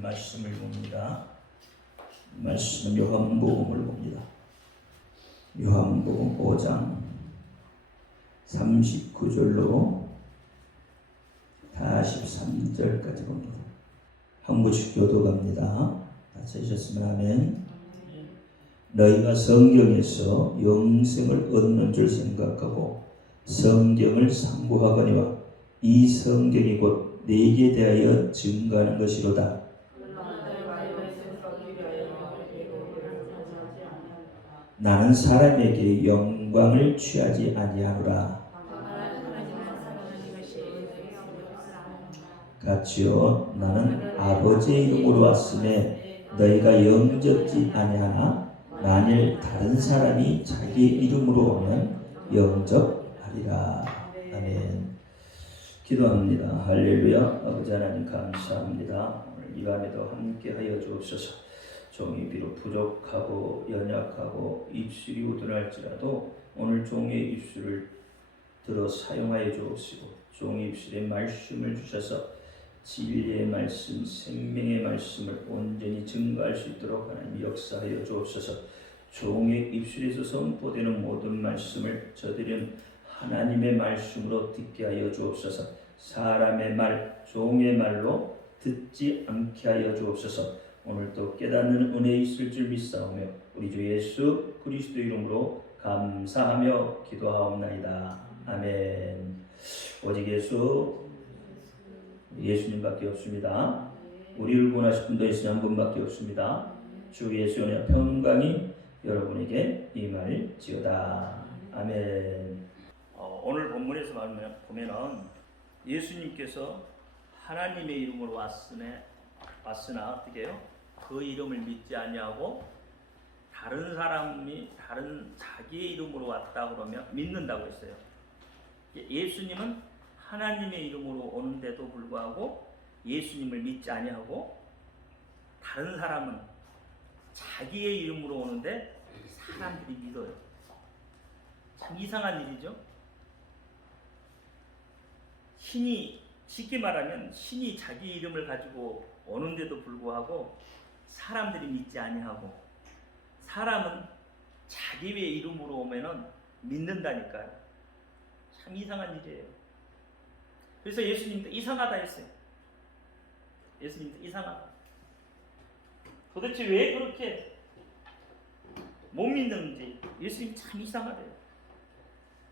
말씀을 봅니다. 말씀은 요한복음을 봅니다. 요한복음 5장 39절로 43절까지 봅니다. 한국식 교도갑니다. 다 찾으셨으면 아멘. 너희가 성경에서 영생을 얻는 줄 생각하고 성경을 상고하거니와 이 성경이 곧 내게 대하여 증거하는 것이로다. 나는 사람에게 영광을 취하지 아니하노라. 같이요. 나는 아버지의 이름으로 왔음에 너희가 영접지 아니하나 만일 다른 사람이 자기 이름으로 오면 영접하리라. 아멘. 기도합니다. 할렐루야. 아버지 하나님 감사합니다. 오늘 이 밤에도 함께하여 주옵소서. 종이 비록 부족하고 연약하고 입술이 우둔할지라도 오늘 종의 입술을 들어 사용하여 주옵시고 종의 입술에 말씀을 주셔서 진리의 말씀, 생명의 말씀을 온전히 증거할 수 있도록 하나님 역사하여 주옵소서. 종의 입술에서 선포되는 모든 말씀을 저들은 하나님의 말씀으로 듣게 하여 주옵소서. 사람의 말, 종의 말로 듣지 않게 하여 주옵소서. 오늘도 깨닫는 은혜 있을 줄 믿사오며 우리 주 예수 그리스도 이름으로 감사하며 기도하옵나이다. 아멘. 오직 예수님밖에 없습니다. 우리를 구원하실 분도 예수 한 분밖에 없습니다. 주 예수의 평강이 여러분에게 임할지어다. 아멘. 오늘 본문에서 보면은 예수님께서 하나님의 이름으로 왔으나 어떻게 해요? 그 이름을 믿지 아니하고 다른 사람이 다른 자기의 이름으로 왔다 그러면 믿는다고 했어요. 예수님은 하나님의 이름으로 오는데도 불구하고 예수님을 믿지 아니하고 다른 사람은 자기의 이름으로 오는데 사람들이 믿어요. 참 이상한 일이죠. 쉽게 말하면 신이 자기 이름을 가지고 오는데도 불구하고 사람들이 믿지 아니하고 사람은 자기의 이름으로 오면은 믿는다니까요. 참 이상한 일이에요. 그래서 예수님도 이상하다 했어요. 예수님도 이상하다. 도대체 왜 그렇게 못 믿는지 예수님 참 이상하대요.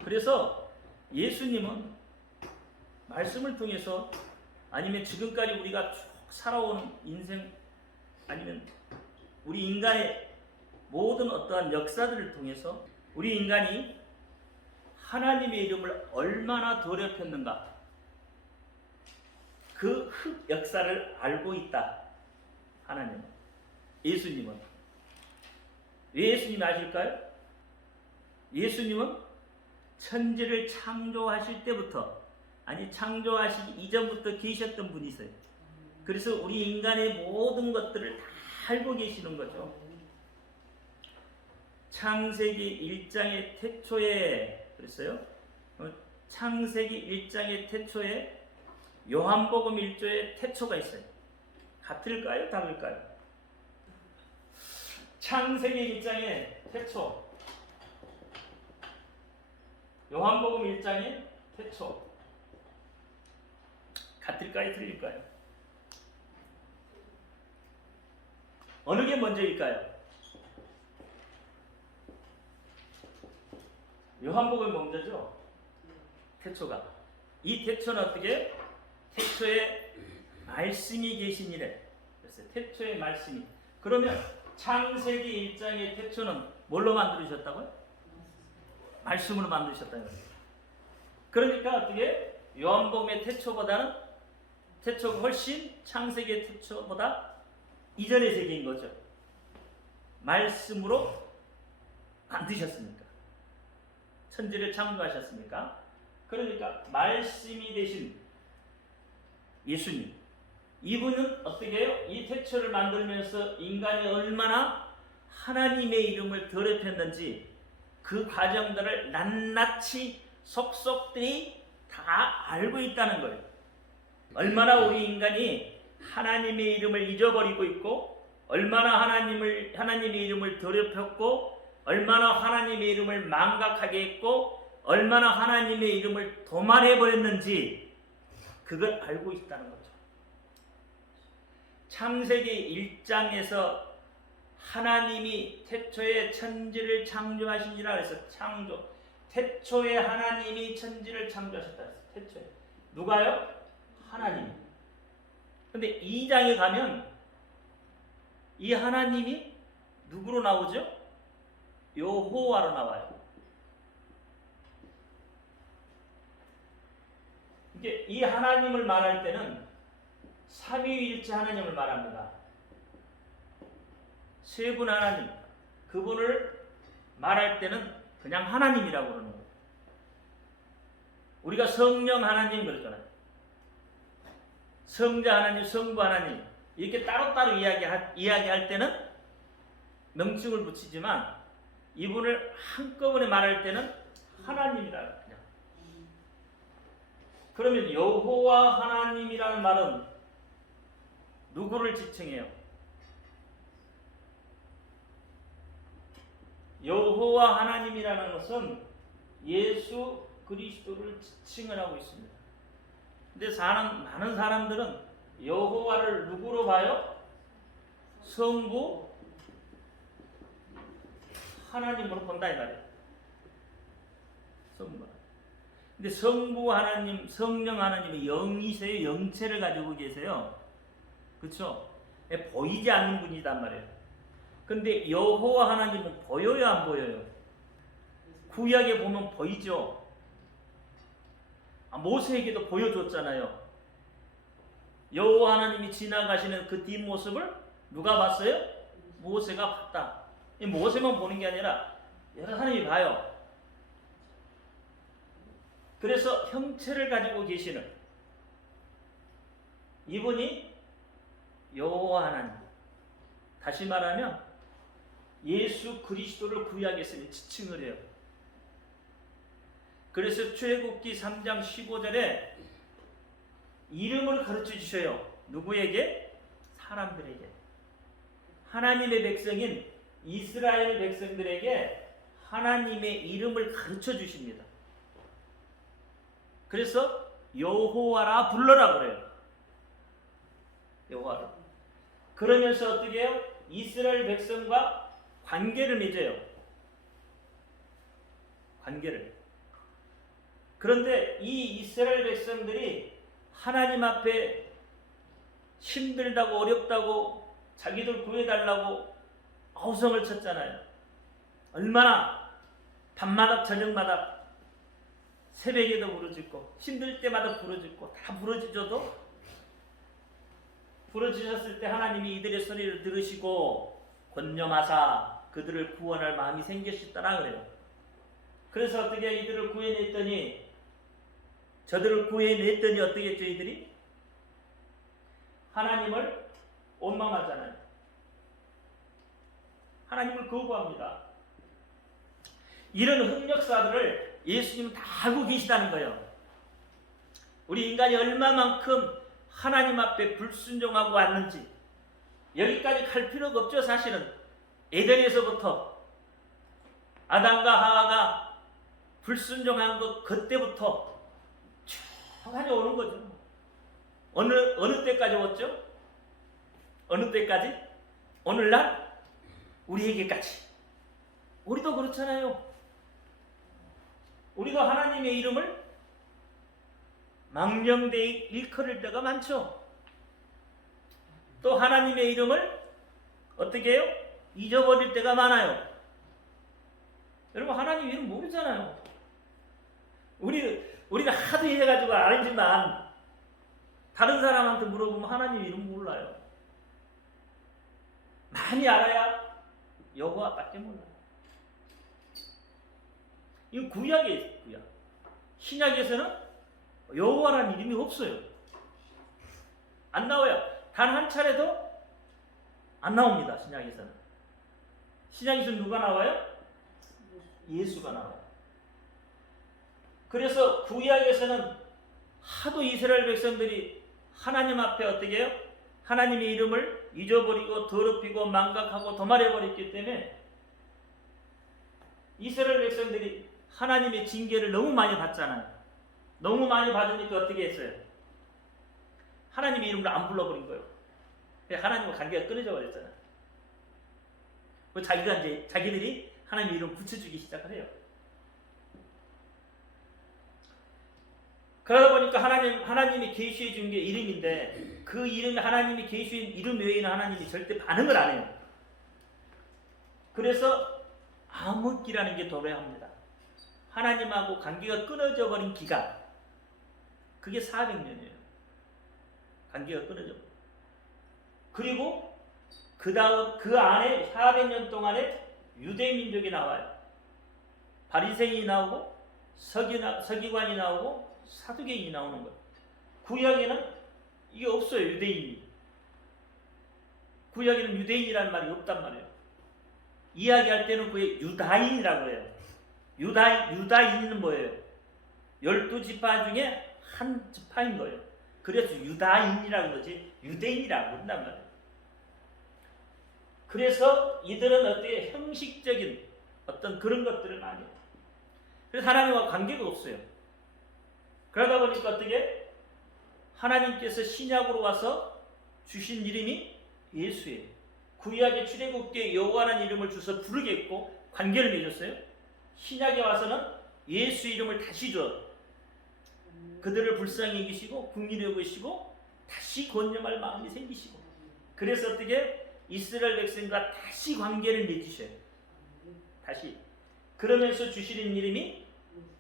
그래서 예수님은 말씀을 통해서 아니면 지금까지 우리가 쭉 살아오는 인생 아니면 우리 인간의 모든 어떠한 역사들을 통해서 우리 인간이 하나님의 이름을 얼마나 더럽혔는가 그 역사를 알고 있다. 하나님은. 예수님은. 왜 예수님이 아실까요? 예수님은 천지를 창조하실 때부터 창조하시기 이전부터 계셨던 분이세요. 그래서 우리 인간의 모든 것들을 다 알고 계시는 거죠. 창세기 1장의 태초에 그랬어요. 창세기 1장의 태초에 요한복음 1조의 태초가 있어요. 같을까요? 다를까요? 창세기 1장의 태초 요한복음 1장의 태초 같을까요? 틀릴까요? 어느 게 먼저일까요? 요한복음이 먼저죠. 태초가. 이 태초는 어떻게? 태초에 말씀이 계시니래. 그랬어요. 태초에 말씀이. 그러면 창세기 1장의 태초는 뭘로 만들으셨다고요? 말씀으로 만드셨다는 거예요. 그러니까 어떻게? 요한복음의 태초가 훨씬 창세기의 태초보다 이전의 세계인 거죠. 말씀으로 만드셨습니까? 천지를 창조하셨습니까? 그러니까 말씀이 되신 예수님, 이분은 어떻게 해요? 이 태초를 만들면서 인간이 얼마나 하나님의 이름을 더럽혔는지 그 과정들을 낱낱이 속속들이 다 알고 있다는 거예요. 얼마나 우리 인간이 하나님의 이름을 잊어버리고 있고, 얼마나 하나님의 이름을 더럽혔고, 얼마나 하나님의 이름을 망각하게 했고, 얼마나 하나님의 이름을 도말해 버렸는지 그걸 알고 있다는 거죠. 창세기 1장에서 하나님이 태초에 천지를 창조하시니라 그래서 창조, 태초에 하나님이 천지를 창조하셨다 그랬어요. 태초에 누가요? 하나님. 근데 2장에 가면 이 하나님이 누구로 나오죠? 여호와로 나와요. 이게 이 하나님을 말할 때는 삼위일체 하나님을 말합니다. 세 분 하나님, 그분을 말할 때는 그냥 하나님이라고 그러는 거예요. 우리가 성령 하나님 그러잖아요. 성자 하나님, 성부 하나님 이렇게 따로따로 이야기할 때는 명칭을 붙이지만 이분을 한꺼번에 말할 때는 하나님이라 그냥. 그러면 여호와 하나님이라는 말은 누구를 지칭해요? 여호와 하나님이라는 것은 예수 그리스도를 지칭을 하고 있습니다. 근데 많은 사람들은 여호와를 누구로 봐요? 성부 하나님으로 본다 이 말이에요. 성부. 근데 성부 하나님, 성령 하나님의 영이세요. 영체를 가지고 계세요. 그렇죠? 보이지 않는 분이단 말이에요. 근데 여호와 하나님은 보여요, 안 보여요? 구약에 보면 보이죠. 모세에게도 보여줬잖아요. 여호와 하나님이 지나가시는 그 뒷모습을 누가 봤어요? 모세가 봤다. 모세만 보는 게 아니라 여러 사람이 봐요. 그래서 형체를 가지고 계시는 이분이 여호와 하나님. 다시 말하면 예수 그리스도를 구약에서 지칭을 해요. 그래서 출애굽기 3장 15절에 이름을 가르쳐 주셔요. 누구에게? 사람들에게. 하나님의 백성인 이스라엘 백성들에게 하나님의 이름을 가르쳐 주십니다. 그래서 여호와라 불러라 그래요. 여호와라. 그러면서 어떻게 해요? 이스라엘 백성과 관계를 맺어요. 관계를. 그런데 이 이스라엘 백성들이 하나님 앞에 힘들다고 어렵다고 자기들 구해달라고 아우성을 쳤잖아요. 얼마나 밤마다 저녁마다 새벽에도 부르짖고 힘들 때마다 부르짖고 다 부르짖어도 부르짖었을 때 하나님이 이들의 소리를 들으시고 권념하사 그들을 구원할 마음이 생기셨더라 그래요. 그래서 어떻게 이들을 구해냈더니 저들을 구해냈더니 어떻게 했죠? 이들이 하나님을 원망하잖아요. 하나님을 거부합니다. 이런 흑역사들을 예수님은 다 알고 계시다는 거예요. 우리 인간이 얼마만큼 하나님 앞에 불순종하고 왔는지 여기까지 갈 필요가 없죠. 사실은 에덴에서부터 아담과 하와가 불순종한 것 그때부터 쭉 가져오는 거죠. 어느 때까지 왔죠? 어느 때까지? 오늘날 우리에게까지. 우리도 그렇잖아요. 우리도 하나님의 이름을 망령되이 일컬을 때가 많죠. 또 하나님의 이름을 어떻게 해요? 잊어버릴 때가 많아요. 여러분 하나님 이름 모르잖아요. 우리가 하도 해가지고 알지만 다른 사람한테 물어보면 하나님 이름 몰라요. 많이 알아야 여호와밖에 몰라요. 이건 구약에 있어요. 구약. 신약에서는 여호와라는 이름이 없어요. 안 나와요. 단 한 차례도 안 나옵니다. 신약에서는. 신약에서는 누가 나와요? 예수가 나와요. 그래서 구약에서는 하도 이스라엘 백성들이 하나님 앞에 어떻게 해요? 하나님의 이름을 잊어버리고 더럽히고 망각하고 도말해버렸기 때문에 이스라엘 백성들이 하나님의 징계를 너무 많이 받잖아요. 너무 많이 받으니까 어떻게 했어요? 하나님의 이름을 안 불러버린 거예요. 하나님과 관계가 끊어져 버렸잖아요. 자기들이 하나님의 이름을 붙여주기 시작을 해요. 그러다 보니까 하나님이 계시해 준 게 이름인데 그 이름이 하나님이 계시해 이름 외에는 하나님이 절대 반응을 안 해요. 그래서 암흑기라는 게 도래합니다. 하나님하고 관계가 끊어져 버린 기간. 그게 400년이에요. 관계가 끊어져 버린. 그리고 그 다음 그 안에 400년 동안에 유대 민족이 나와요. 바리새인이 나오고 서기관이 나오고 사두개인이 나오는 거예요. 구약에는 이게 없어요. 유대인이. 구약에는 유대인이라는 말이 없단 말이에요. 이야기할 때는 그게 유다인이라고 해요. 유다인은 뭐예요? 12지파 중에 한 지파인 거예요. 그래서 유다인이라고 그러지 유대인이라고 그런단 말이에요. 그래서 이들은 어떻게 형식적인 어떤 그런 것들을 많이 해요. 그래서 하나님과 관계가 없어요. 그러다 보니까 어떻게 하나님께서 신약으로 와서 주신 이름이 예수예요. 구약의 출애굽기에 여호와라는 이름을 주서 부르겠고 관계를 맺었어요. 신약에 와서는 예수 이름을 다시 줘. 그들을 불쌍히 여기시고 긍휼히 여기시고 다시 권념할 마음이 생기시고 그래서 어떻게 이스라엘 백성과 다시 관계를 맺으셔요. 다시. 그러면서 주시는 이름이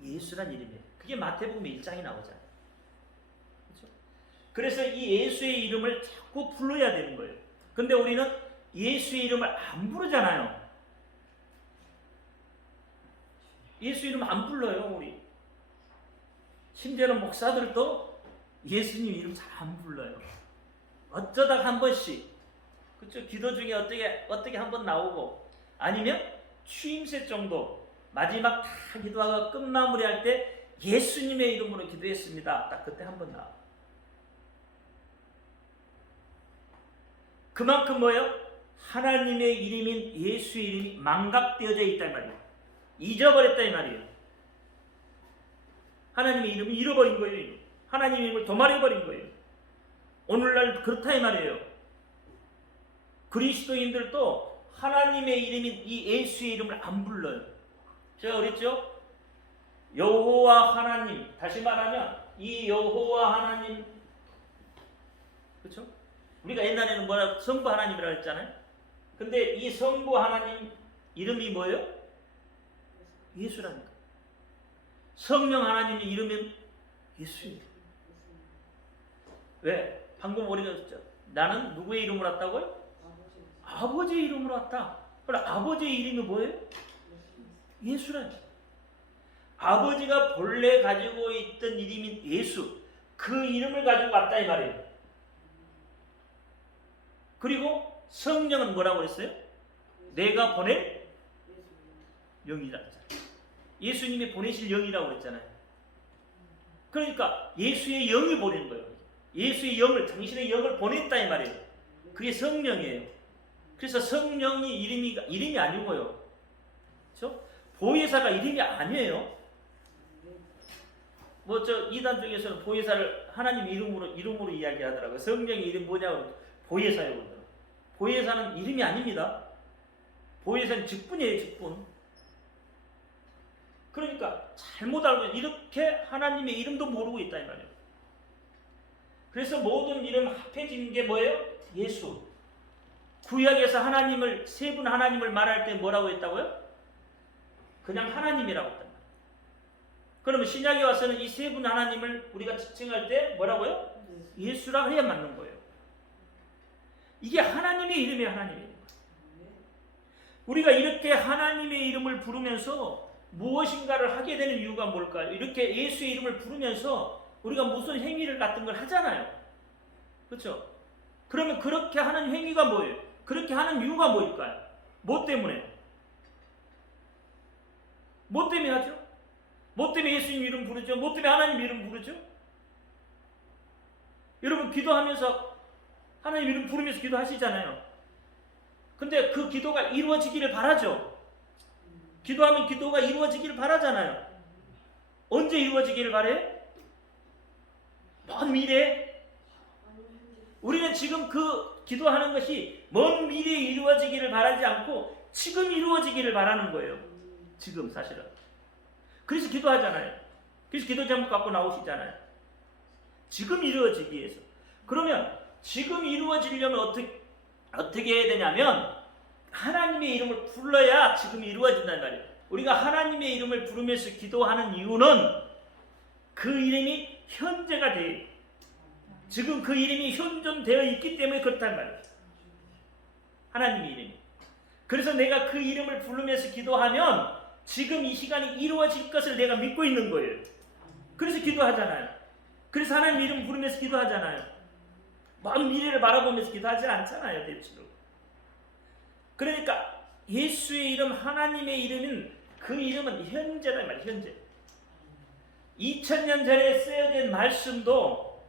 예수란 이름이에요. 그게 마태복음 1장에 나오잖아요. 그렇죠? 그래서 이 예수의 이름을 자꾸 불러야 되는 거예요. 근데 우리는 예수의 이름을 안 부르잖아요. 예수 이름 안 불러요, 우리. 심지어는 목사들도 예수님 이름 잘 안 불러요. 어쩌다가 한 번씩, 그렇죠? 기도 중에 어떻게 한 번 나오고, 아니면 취임새 정도, 마지막 다 기도하고 끝마무리할 때 예수님의 이름으로 기도했습니다. 딱 그때 한 번 나와. 그만큼 뭐예요? 하나님의 이름인 예수의 이름이 망각되어져 있단 말이에요. 잊어버렸다 이 말이에요. 하나님의 이름을 잃어버린 거예요. 하나님의 이름을 도말해버린 거예요. 오늘날 그렇다 이 말이에요. 그리스도인들도 하나님의 이름인 이 예수의 이름을 안 불러요. 제가 그랬죠? 여호와 하나님, 다시 말하면 이 여호와 하나님, 그렇죠? 우리가 옛날에는 뭐라 성부 하나님이라고 했잖아요. 근데 이 성부 하나님 이름이 뭐예요? 예수라니까. 성령 하나님의 이름은 예수예요. 왜? 방금 우리가 했죠. 나는 누구의 이름으로 왔다고요? 아버지의 이름으로 왔다. 그럼 아버지의 이름이 뭐예요? 예수라니까. 아버지가 본래 가지고 있던 이름인 예수, 그 이름을 가지고 왔다 이 말이에요. 그리고 성령은 뭐라고 그랬어요? 내가 보낸 영이라고 했잖아요. 예수님이 보내실 영이라고 했잖아요. 그러니까 예수의 영이 보내는 거예요. 예수의 영을, 당신의 영을 보냈다 이 말이에요. 그게 성령이에요. 그래서 성령이 이름이 아니고요. 그렇죠? 보혜사가 이름이 아니에요. 뭐 저 이단 중에서는 보혜사를 하나님 이름으로 이야기하더라고요. 성령의 이름 뭐냐고 보혜사예요. 그러더라고요. 보혜사는 이름이 아닙니다. 보혜사는 직분이에요, 직분. 그러니까 잘못 알고 이렇게 하나님의 이름도 모르고 있다 이 말이에요. 그래서 모든 이름 합해진 게 뭐예요? 예수. 구약에서 하나님을 세 분 하나님을 말할 때 뭐라고 했다고요? 그냥 하나님이라고 했단 말이에요. 그러면 신약에 와서는 이 세 분 하나님을 우리가 지칭할 때 뭐라고요? 예수라고 해야 맞는 거예요. 이게 하나님의 이름이에요, 하나님의 이름. 우리가 이렇게 하나님의 이름을 부르면서 무엇인가를 하게 되는 이유가 뭘까요? 이렇게 예수의 이름을 부르면서 우리가 무슨 행위를 같은 걸 하잖아요. 그렇죠? 그러면 그렇게 하는 행위가 뭐예요? 그렇게 하는 이유가 뭘까요? 뭐 때문에? 뭐 때문에 하죠? 뭐 때문에 예수님 이름 부르죠? 뭐 때문에 하나님 이름 부르죠? 여러분 기도하면서 하나님 이름 부르면서 기도하시잖아요. 근데 그 기도가 이루어지기를 바라죠. 기도하면 기도가 이루어지기를 바라잖아요. 언제 이루어지기를 바래요? 먼 미래에. 우리는 지금 그 기도하는 것이 먼 미래에 이루어지기를 바라지 않고 지금 이루어지기를 바라는 거예요. 지금 사실은. 그래서 기도하잖아요. 그래서 기도 제목 갖고 나오시잖아요. 지금 이루어지기 위해서. 그러면 지금 이루어지려면 어떻게 해야 되냐면 하나님의 이름을 불러야 지금 이루어진단 말이에요. 우리가 하나님의 이름을 부르면서 기도하는 이유는 그 이름이 현재가 돼요. 지금 그 이름이 현존되어 있기 때문에 그렇단 말이에요. 하나님의 이름이. 그래서 내가 그 이름을 부르면서 기도하면 지금 이 시간이 이루어질 것을 내가 믿고 있는 거예요. 그래서 기도하잖아요. 그래서 하나님 이름 부르면서 기도하잖아요. 먼 미래를 바라보면서 기도하지 않잖아요, 대체로. 그러니까 예수의 이름, 하나님의 이름은 그 이름은 현재란 말이에요. 현재. 2000년 전에 쓰여진 말씀도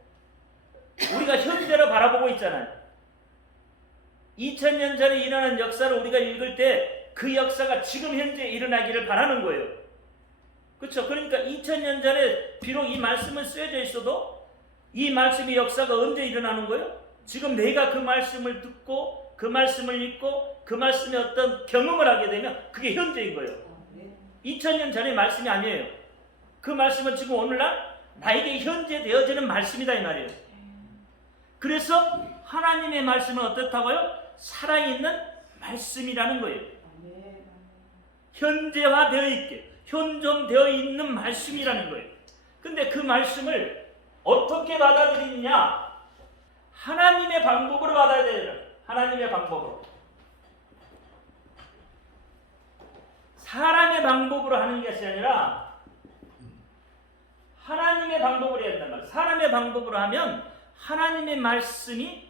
우리가 현재로 바라보고 있잖아요. 2000년 전에 일어난 역사를 우리가 읽을 때 그 역사가 지금 현재 일어나기를 바라는 거예요. 그렇죠? 그러니까 2000년 전에 비록 이 말씀은 쓰여져 있어도 이 말씀의 역사가 언제 일어나는 거예요? 지금 내가 그 말씀을 듣고 그 말씀을 읽고 그 말씀의 어떤 경험을 하게 되면 그게 현재인 거예요. 2000년 전의 말씀이 아니에요. 그 말씀은 지금 오늘날 나에게 현재 되어지는 말씀이다 이 말이에요. 그래서 하나님의 말씀은 어떻다고요? 살아있는 말씀이라는 거예요. 현재화되어 있게 현존되어 있는 말씀이라는 거예요. 근데 그 말씀을 어떻게 받아들이느냐? 하나님의 방법으로 받아들여야 돼요. 하나님의 방법으로. 사람의 방법으로 하는 것이 아니라 하나님의 방법으로 해야 된단 말이에요. 사람의 방법으로 하면 하나님의 말씀이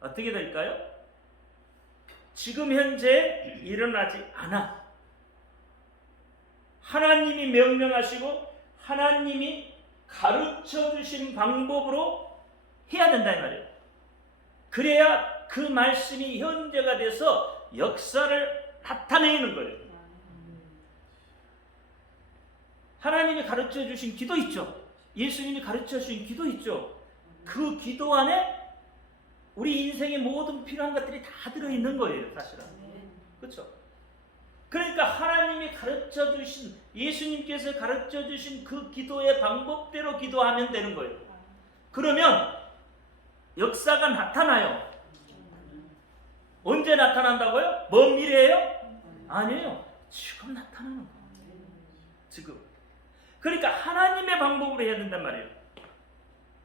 어떻게 될까요? 지금 현재 일어나지 않아. 하나님이 명령하시고 하나님이 가르쳐 주신 방법으로 해야 된다 이 말이에요. 그래야 그 말씀이 현재가 돼서 역사를 나타내는 거예요. 하나님이 가르쳐 주신 기도 있죠. 예수님이 가르쳐 주신 기도 있죠. 그 기도 안에 우리 인생의 모든 필요한 것들이 다 들어있는 거예요, 사실은. 그렇죠? 그러니까 하나님이 가르쳐 주신, 예수님께서 가르쳐 주신 그 기도의 방법대로 기도하면 되는 거예요. 그러면 역사가 나타나요. 언제 나타난다고요? 먼 미래예요? 아니에요. 지금 나타나는 거예요. 지금. 그러니까 하나님의 방법으로 해야 된단 말이에요.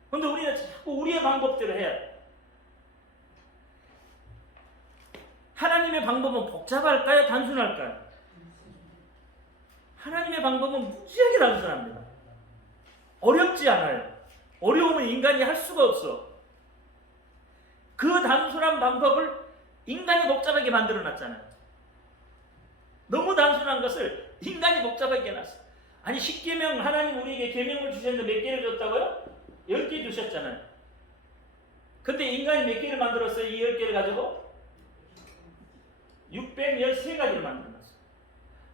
그런데 우리는 자꾸 우리의 방법대로 해야 돼요. 하나님의 방법은 복잡할까요? 단순할까요? 하나님의 방법은 무지하게 단순합니다. 어렵지 않아요. 어려움은 인간이 할 수가 없어. 그 단순한 방법을 인간이 복잡하게 만들어놨잖아요. 너무 단순한 것을 인간이 복잡하게 해놨어. 아니 10계명 하나님 우리에게 계명을 주셨는데 몇 개를 줬다고요? 10개 주셨잖아요. 근데 인간이 몇 개를 만들었어요? 이 10개를 가지고? 613가지를 만들어놨어요.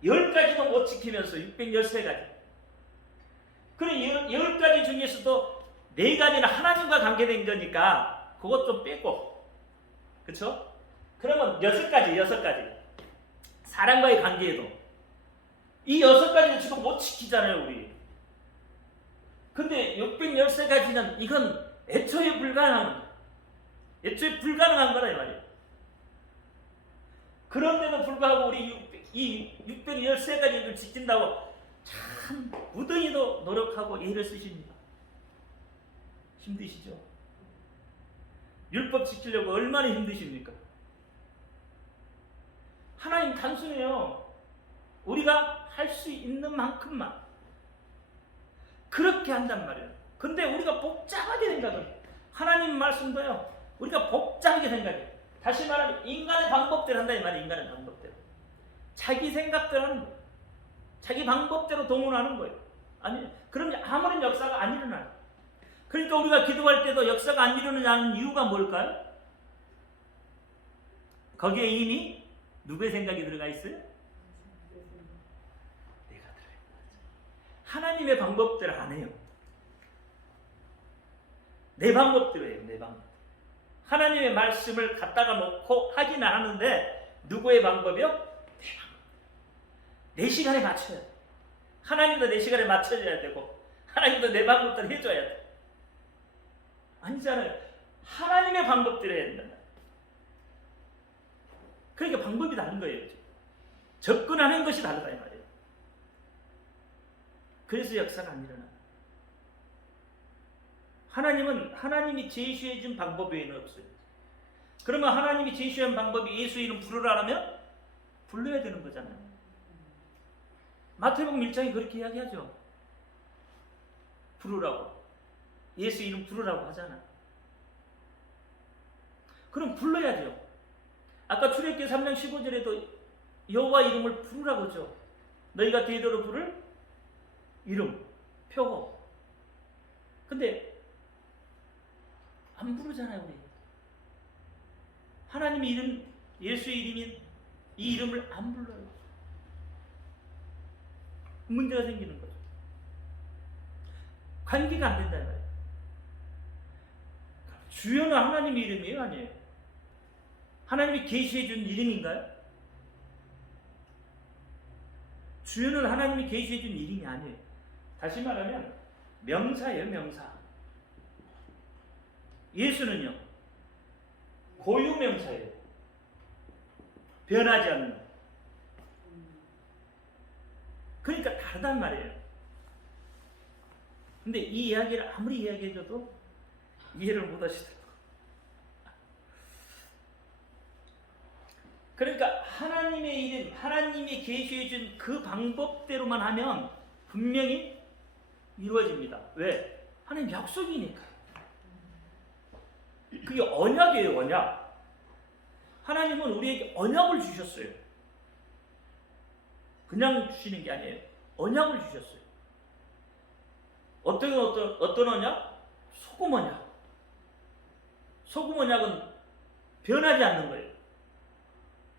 10가지도 못 지키면서 613가지. 그럼 10가지 중에서도 4가지는 하나님과 관계된 거니까 그것 좀 빼고. 그쵸? 그러면 6가지. 사람과의 관계에도. 이 6가지는 지금 못 지키잖아요, 우리. 근데 613가지는 이건 애초에 불가능한 거다, 이 말이에요. 그런데도 불구하고 우리 이 613가지를 지킨다고 참 무던히도 노력하고 애를 쓰십니다. 힘드시죠? 율법 지키려고 얼마나 힘드십니까? 하나님 단순해요. 우리가 할 수 있는 만큼만 그렇게 한단 말이에요. 근데 우리가 복잡하게 생각해요. 하나님 말씀도요. 우리가 복잡하게 생각해요. 다시 말하면 인간의 방법대로 한다 이 말이에요. 인간의 방법대로. 자기 생각대로 하는 거예요. 자기 방법대로 동원하는 거예요. 아니, 그러면 아무런 역사가 안 일어나요. 그러니까 우리가 기도할 때도 역사가 안 일어나는 이유가 뭘까요? 거기에 이미 누구의 생각이 들어가 있어요? 내가 들어가 있는 거죠. 하나님의 방법대로 안 해요. 내 방법대로 해요. 내 방법. 하나님의 말씀을 갖다가 놓고 하긴 하는데 누구의 방법이요? 내 방법. 내 시간에 맞춰야 돼. 하나님도 내 시간에 맞춰줘야 되고 하나님도 내 방법대로 해줘야 돼. 아니잖아요. 하나님의 방법대로 해야 된다. 그러니까 방법이 다른 거예요. 접근하는 것이 다르다 이 말이에요. 그래서 역사가 안 일어나. 하나님은 하나님이 제시해 준 방법 외에는 없어요. 그러면 하나님이 제시한 방법이 예수 이름 부르라면 불러야 되는 거잖아요. 마태복음 1장이 그렇게 이야기하죠. 부르라고. 예수 이름 부르라고 하잖아. 그럼 불러야죠. 아까 출애굽기 3장 15절에도 여호와 이름을 부르라고 하죠. 너희가 대대로 부를 이름, 표고. 근데 안 부르잖아요, 우리. 하나님의 이름, 예수의 이름인 이 이름을 안 불러요. 문제가 생기는 거죠. 관계가 안 된다는 거예요. 주여는 하나님의 이름이에요, 아니에요? 하나님이 계시해 준 이름인가요? 주여는 하나님이 계시해 준 이름이 아니에요. 다시 말하면 명사예요, 명사. 예수는요, 고유명사예요. 변하지 않는. 그러니까 다르단 말이에요. 근데 이 이야기를 아무리 이야기해줘도 이해를 못 하시더라고요. 그러니까 하나님의 이름, 하나님이 계시해 준 그 방법대로만 하면 분명히 이루어집니다. 왜? 하나님 약속이니까. 그게 언약이에요, 언약. 하나님은 우리에게 언약을 주셨어요. 그냥 주시는 게 아니에요. 언약을 주셨어요. 어떤 언약? 소금 언약. 소금 언약은 변하지 않는 거예요.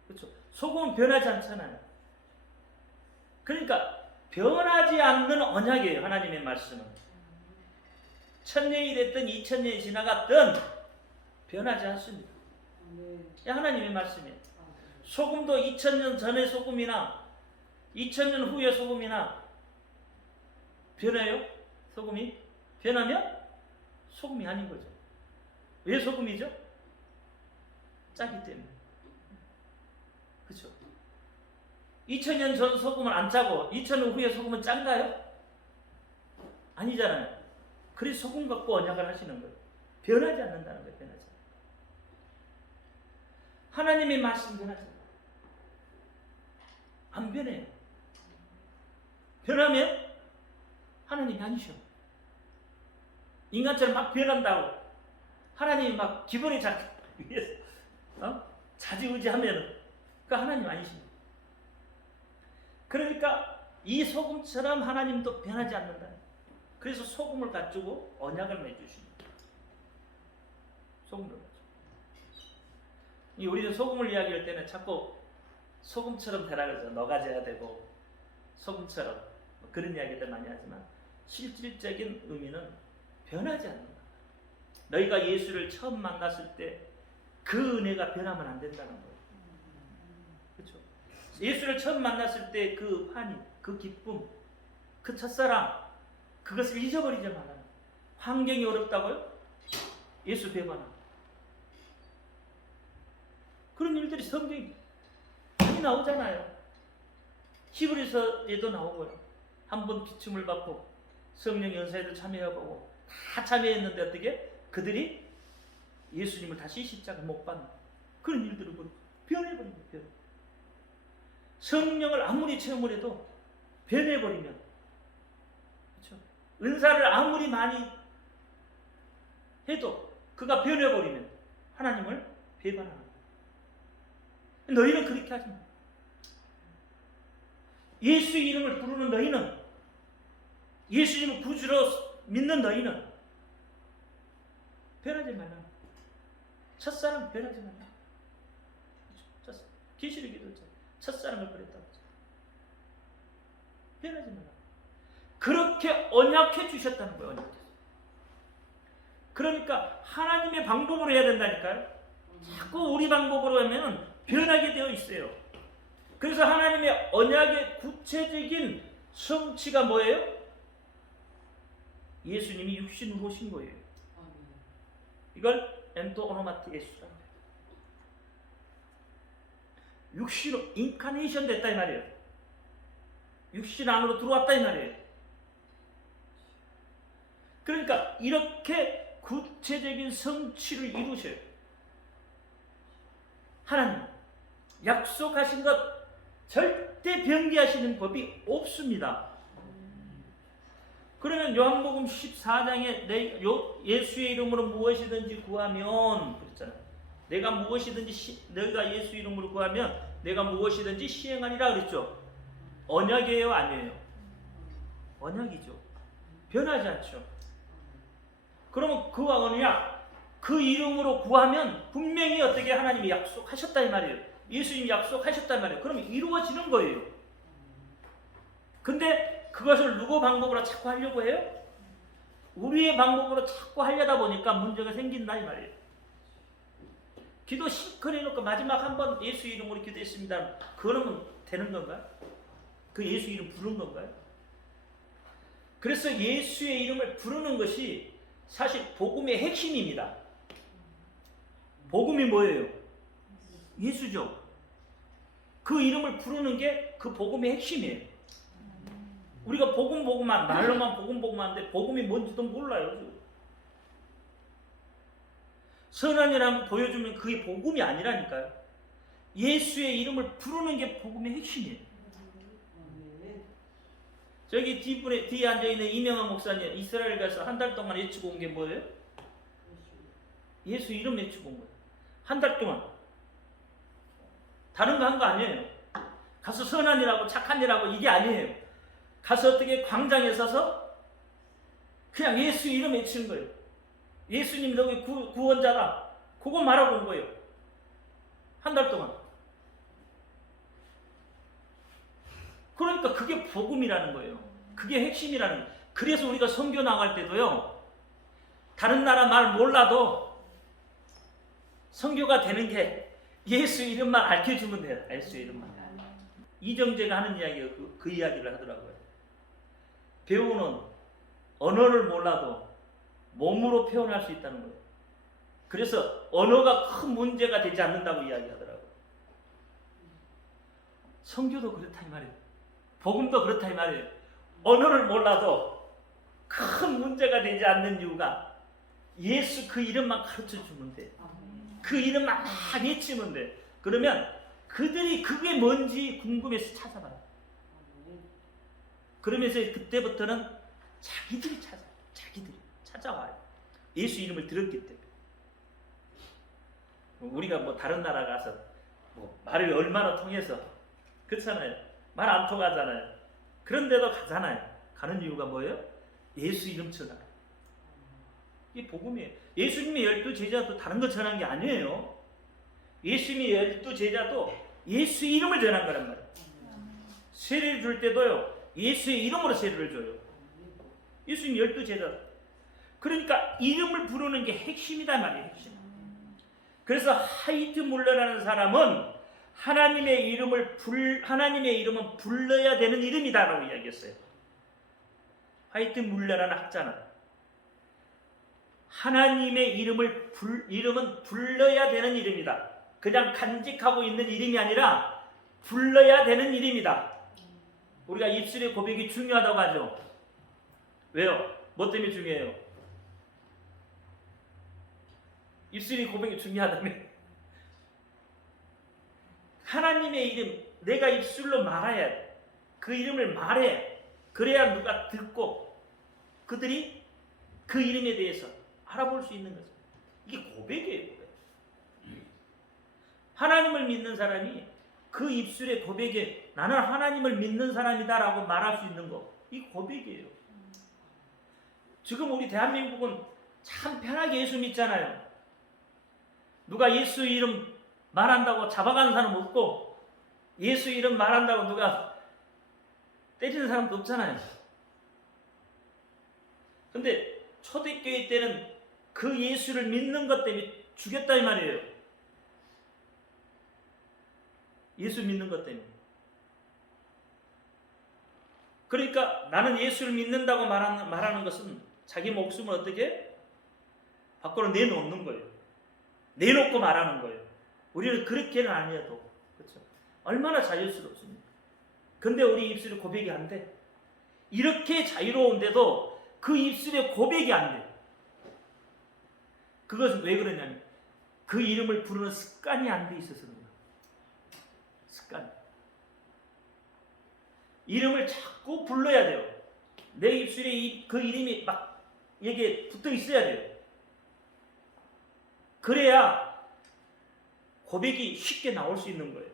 그렇죠? 소금은 변하지 않잖아요. 그러니까 변하지 않는 언약이에요. 하나님의 말씀은. 1000년이 됐든 2000년이 지나갔든 변하지 않습니다. 하나님의 말씀이에요. 소금도 2000년 전의 소금이나 2000년 후의 소금이나 변해요? 소금이? 변하면 소금이 아닌 거죠. 왜 소금이죠? 짜기 때문에. 그렇죠? 2000년 전 소금은 안 짜고 2000년 후의 소금은 짠가요? 아니잖아요. 그래서 소금 갖고 언약을 하시는 거예요. 변하지 않는다는 거예요. 변하지 않는다. 하나님의 말씀 변하지 않는다. 안 변해요. 변하면 하나님이 아니셔. 인간처럼 막 변한다고 하나님이 막 기분이 위해서 자지우지하면 그 하나님 아니십니다. 그러니까 이 소금처럼 하나님도 변하지 않는다. 그래서 소금을 가지고 언약을 맺으십니다. 소금을 가지고. 우리는 소금을 이야기할 때는 자꾸 소금처럼 되라 그러죠. 녹아져야 되고 소금처럼 뭐 그런 이야기들 많이 하지만 실질적인 의미는 변하지 않는다. 너희가 예수를 처음 만났을 때 그 은혜가 변하면 안 된다는 거예요. 그렇죠? 예수를 처음 만났을 때 그 환희, 그 기쁨, 그 첫사랑, 그것을 잊어버리지 말아요. 환경이 어렵다고요? 예수 배반하고. 그런 일들이 성경에 많이 나오잖아요. 히브리서에도 나오고요. 한번 비춤을 받고 성령 연사에도 참여해보고 다 참여했는데 어떻게? 그들이 예수님을 다시 십자가 못 받는 그런 일들을 보고 변해버린 거예요. 성령을 아무리 체험을 해도 변해버리면, 그렇죠? 은사를 아무리 많이 해도 그가 변해버리면 하나님을 배반하는 거예요. 너희는 그렇게 하지 마. 예수 이름을 부르는 너희는, 예수님을 구주로 믿는 너희는 변하지 말라. 첫사랑 변하지 말라. 계시록 기도했잖아요. 첫사랑을 버렸다고 했잖아요. 변하지 말라. 그렇게 언약해 주셨다는 거예요. 언약해. 그러니까 하나님의 방법으로 해야 된다니까요. 자꾸 우리 방법으로 하면 변하게 되어 있어요. 그래서 하나님의 언약의 구체적인 성취가 뭐예요? 예수님이 육신으로 오신 거예요. 이걸 엔토 오노마티 예수라는 거예요. 육신으로 인카네이션 됐다 이 말이에요. 육신 안으로 들어왔다 이 말이에요. 그러니까 이렇게 구체적인 성취를 이루셔요. 하나님 약속하신 것 절대 변개하시는 법이 없습니다. 그러면 요한복음 14장에 예수의 이름으로 무엇이든지 구하면 그랬잖아요. 내가 무엇이든지 너희가 예수 이름으로 구하면 내가 무엇이든지 시행하리라 그랬죠. 언약이에요, 아니에요? 언약이죠. 변하지 않죠. 그러면 그와 언약, 그 이름으로 구하면 분명히 어떻게 하나님이 약속하셨다 이 말이에요. 예수님이 약속하셨다 이 말이에요. 그러면 이루어지는 거예요. 근데 그것을 누구 방법으로 자꾸 하려고 해요? 우리의 방법으로 자꾸 하려다 보니까 문제가 생긴다 이 말이에요. 기도 실컷 해놓고 마지막 한번 예수 이름으로 기도했습니다. 그러면 되는 건가요? 그 예수 이름 부르는 건가요? 그래서 예수의 이름을 부르는 것이 사실 복음의 핵심입니다. 복음이 뭐예요? 예수죠. 그 이름을 부르는 게 그 복음의 핵심이에요. 우리가 복음만 말로만 복음하는데 복음이 뭔지도 몰라요. 선한이라는 보여주면 그게 복음이 아니라니까요. 예수의 이름을 부르는 게 복음의 핵심이에요. 저기 뒤에 앉아있는 이명환 목사님 이스라엘 가서 한 달 동안 외치고 온 게 뭐예요? 예수 이름 외치고 온 거예요. 한 달 동안. 다른 거 한 거 아니에요. 가서 선한이라고 착한 일하고 이게 아니에요. 가서 어떻게 광장에 서서 그냥 예수 이름 외치는 거예요. 예수님 너희 구원자다. 그거 말하고 온 거예요. 한 달 동안. 그러니까 그게 복음이라는 거예요. 그게 핵심이라는 거예요. 그래서 우리가 선교 나갈 때도요. 다른 나라 말 몰라도 선교가 되는 게 예수 이름만 알려주면 돼요. 예수 이름만. 이정재가 하는 이야기가 그 이야기를 하더라고요. 배우는 언어를 몰라도 몸으로 표현할 수 있다는 거예요. 그래서 언어가 큰 문제가 되지 않는다고 이야기하더라고요. 선교도 그렇다 이 말이에요. 복음도 그렇다 이 말이에요. 언어를 몰라도 큰 문제가 되지 않는 이유가 예수 그 이름만 가르쳐 주면 돼. 그 이름만 막 외치면 돼. 그러면 그들이 그게 뭔지 궁금해서 찾아봐요. 그러면서 그때부터는 자기들이 찾아와요. 예수 이름을 들었기 때문에. 우리가 뭐 다른 나라 가서 뭐 말을 얼마나 통해서 그렇잖아요. 말 안 통하잖아요. 그런데도 가잖아요. 가는 이유가 뭐예요? 예수 이름 전하. 이게 복음이에요. 예수님의 12제자도 다른 거 전한 게 아니에요. 예수님의 12제자도 예수 이름을 전한 거란 말이에요. 세례를 줄 때도요. 예수의 이름으로 세례를 줘요. 예수님 12제자. 그러니까 이름을 부르는 게 핵심이다 말이에요. 핵심. 그래서 하이트 물러라는 사람은 하나님의 이름은 불러야 되는 이름이다라고 이야기했어요. 하이트 물러라는 학자는 하나님의 이름은 불러야 되는 이름이다. 그냥 간직하고 있는 이름이 아니라 불러야 되는 이름이다. 우리가 입술의 고백이 중요하다고 하죠. 왜요? 뭐 때문에 중요해요? 입술의 고백이 중요하다며. 하나님의 이름, 내가 입술로 말해야 돼. 그 이름을 말해. 그래야 누가 듣고 그들이 그 이름에 대해서 알아볼 수 있는 거죠. 이게 고백이에요. 고백. 하나님을 믿는 사람이 그 입술의 고백에 나는 하나님을 믿는 사람이다 라고 말할 수 있는 거, 이 고백이에요. 지금 우리 대한민국은 참 편하게 예수 믿잖아요. 누가 예수 이름 말한다고 잡아가는 사람 없고 예수 이름 말한다고 누가 때리는 사람도 없잖아요. 근데 초대교회 때는 그 예수를 믿는 것 때문에 죽였다 이 말이에요. 예수 믿는 것 때문에. 그러니까 나는 예수를 믿는다고 말하는 것은 자기 목숨을 어떻게 밖으로 내놓는 거예요. 내놓고 말하는 거예요. 우리는 그렇게는 아니어도, 그렇죠? 얼마나 자유스럽습니까? 근데 우리 입술이 고백이 안 돼. 이렇게 자유로운데도 그 입술에 고백이 안 돼. 그것은 왜 그러냐면 그 이름을 부르는 습관이 안 돼 있어서 그래요. 습관. 이름을 자꾸 불러야 돼요. 내 입술에 그 이름이 막 여기에 붙어 있어야 돼요. 그래야 고백이 쉽게 나올 수 있는 거예요.